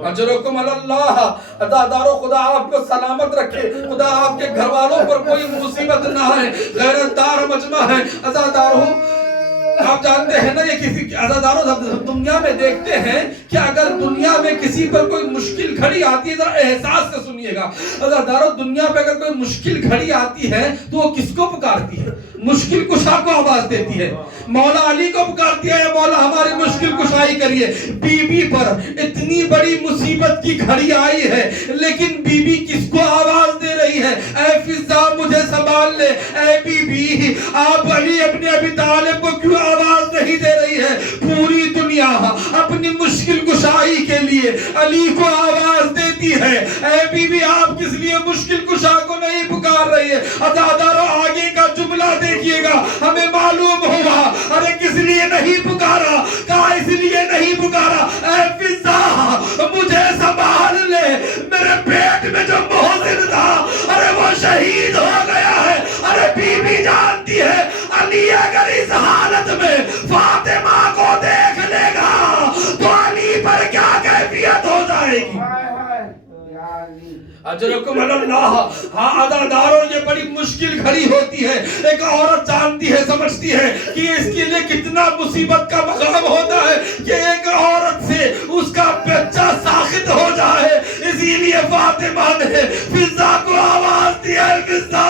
اجرکم اللہ. عزادارو خدا آپ کو سلامت رکھے, خدا آپ کے گھر والوں پر کوئی مصیبت نہ آئے. غیرت دار مجمع ہے. عزادارو آپ جانتے ہیں نا, یہ کسی عزادارو دنیا میں دیکھتے ہیں کہ اگر دنیا میں کسی پر کوئی مشکل گھڑی آتی ہے, ذرا احساس سے سنیے گا. عزادارو دنیا پہ اگر کوئی مشکل گھڑی آتی ہے تو وہ کس کو پکارتی ہے؟ مشکل کشا کو آواز دیتی ہے. مولا علی کو پکارتی ہے, مولا ہماری مشکل کشائی کریے. بی بی پر اتنی بڑی مصیبت کی گھڑی آئی ہے لیکن بی بی کس کو آواز دے رہی ہے؟ اے فضا مجھے سنبھال لے. اے بی بی, آپ علی ابن ابی طالب کو کیوں آواز نہیں دے رہی ہے؟ پوری دنیا اپنی مشکل کشائی کے لیے علی کو آواز دیتی ہے. اے بی بی, آپ کس لیے مشکل کشا کو نہیں پکار رہی ہے؟ عزادارو آگے کا جملہ دیکھیے گا, ہمیں معلوم ہوگا. ارے کس لیے نہیں پکارا؟ کہا اس لیے نہیں پکارا, اے فضا مجھے سنبھال لے, میرے پیٹ میں جو محسن تھا ارے وہ شہید ہو گیا ہے. ارے بی بی جانتی ہے علی اگر اس حالت میں فاطمہ کو دیکھ لے گا تو علی پر کیا کیفیت ہو جائے گی. اجرکم اللہ. ہاں عزادارو, یہ بڑی مشکل گھڑی ہوتی ہے. ایک عورت جانتی ہے, سمجھتی ہے کہ اس کے لیے کتنا مصیبت کا مقام ہوتا ہے کہ ایک عورت سے اس کا بچہ ساخط ہو جائے. اسی لیے فاطمہ نے فضا کو آواز دی, ہے فضا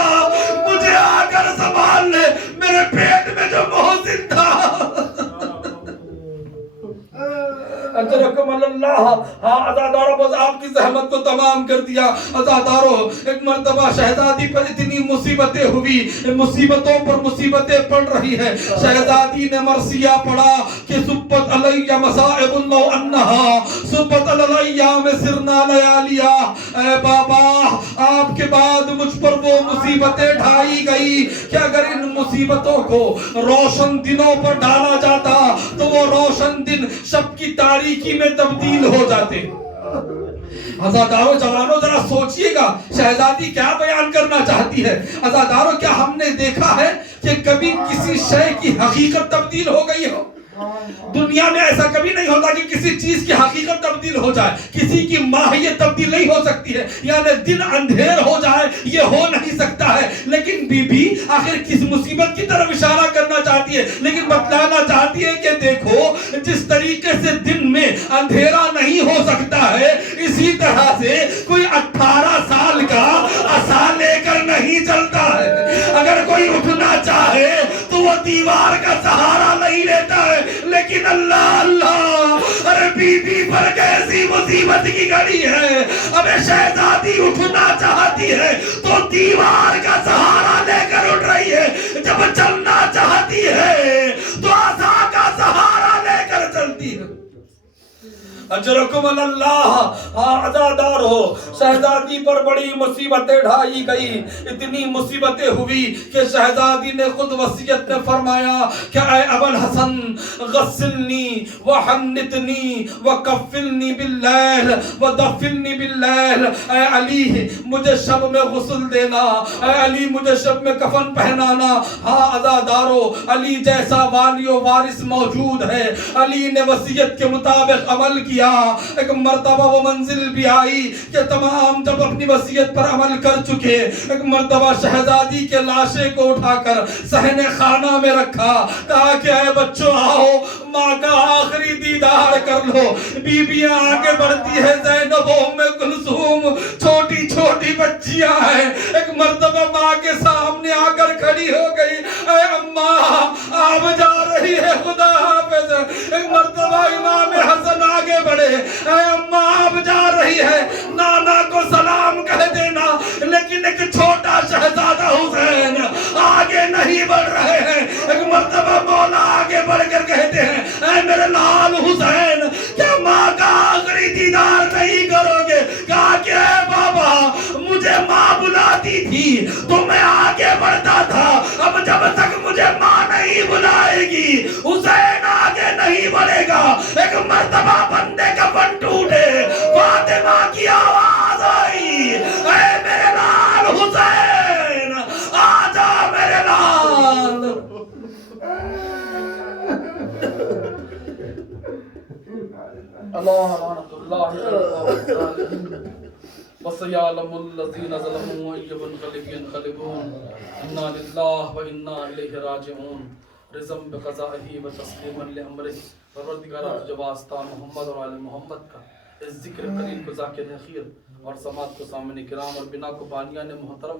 مجھے آ کر سنبھال لے, میرے پیٹ میں جو محسن تھا. اجرکم اللہ. ہاں عزادارو, بس آپ کی زحمت کو تمام کر دیا. عزادارو ایک مرتبہ شہزادی پر اتنی مصیبتیں ہوئی, مصیبتوں پر مصیبتیں پڑ رہی ہے. شہزادی نے مرثیہ پڑھا کہ سبت علیہ مصائب اللہ انہا سبت علیہ سرنا لیالیا. اے بابا, آپ کے بعد مجھ پر وہ مصیبتیں ڈھائی گئی کہ اگر ان مصیبتوں کو روشن دنوں پر ڈالا جاتا تو وہ روشن دن شب کی تاریکی میں تبدیل ہو جاتے. عزادارو جوانو ذرا سوچئے گا شہزادی کیا بیان کرنا چاہتی ہے. عزادارو کیا ہم نے دیکھا ہے کہ کبھی کسی شے کی حقیقت تبدیل ہو گئی ہو؟ دنیا میں ایسا کبھی نہیں ہوتا کہ کسی چیز کی حقیقت تبدیل ہو جائے, کسی کی ماہیت تبدیل نہیں ہو سکتی ہے. یعنی دن اندھیر ہو جائے یہ ہو نہیں سکتا ہے. لیکن بی بی آخر کس مصیبت کی طرف اشارہ کرنا چاہتی ہے, لیکن بتلانا چاہتی ہے کہ دیکھو جس طریقے سے دن میں اندھیرا نہیں ہو سکتا ہے اسی طرح سے کوئی 18 سال کا عصا لے کر نہیں چلتا ہے. اگر کوئی اٹھنا چاہے تو وہ دیوار کا سہارا نہیں لیتا ہے. لیکن اللہ اللہ, ارے بی بی پر کیسی مصیبت کی گھڑی ہے. اب شہزادی اٹھنا چاہتی ہے تو دیوار کا سہارا لے کر اٹھ رہی ہے. جب چلنا چاہتی ہے تو عصا کا سہارا لے کر چلتی ہے. اجرکم اللہ. عزادارو شہزادی پر بڑی مصیبتیں ڈھائی گئی. اتنی مصیبتیں ہوئی کہ شہزادی نے خود وصیت میں فرمایا کہ اے ابو الحسن غسلنی وحنتنی وکفلنی باللیل ودفنی باللیل. اے علی مجھے شب میں غسل دینا, اے علی مجھے شب میں کفن پہنانا. ہاں عزادارو, علی جیسا والی و وارث موجود ہے. علی نے وصیت کے مطابق عمل کیا. ایک مرتبہ وہ منزل بھی آئی کہ تمام جب اپنی وصیت پر عمل کر چکے, ایک مرتبہ شہزادی کے لاشے کو اٹھا کر صحن خانہ میں رکھا. کہا کہ اے بچوں آؤ ماں کا آخری دیدار کر لو. بیویاں آگے بڑھتی ہے, زینب ام کلثوم چھوٹی چھوٹی بچیاں ہیں. ایک مرتبہ ماں کے سامنے آ کر کھڑی ہو گئی. اے اماں آپ جا رہی ہے, خدا حافظ. ایک مرتبہ امام حسن آگے بڑھے، اے اماں آپ جا رہی ہے، نانا کو سلام کہہ دینا، لیکن ایک چھوٹا شہزادہ حسین آگے نہیں بڑھ رہے ہیں۔ ایک مرتبہ مولا آگے بڑھ کر کہتے ہیں، اے میرے لال حسین، کیا ماں کا آخری دیدار نہیں کرو گے؟ کہا کہ اے بابا، مجھے ماں بلاتی تھی تو میں آگے بڑھتا تھا، اب جب تک مجھے ماں نہیں بلائے گی حسین آگے نہیں بڑھے گا۔ ایک مرتبہ بندے کا کفن ٹوٹے، فاطمہ کی آواز آئی، اے میرے لال حسین آجا میرے لال۔ اللہ لعنت اللہ وسيعلم الذين ظلموا أي منقلب ينقلبون إنا لله وإنا إليه راجعون رضا بقضائه وتسليما لأمره۔ پروردگار تجھے واسطہ محمد اور آل محمد کا، اس ذکر قلیل کو ذاکر اخیر اور سماعت کو سامنے کرام اور بنا کو بانیان محترم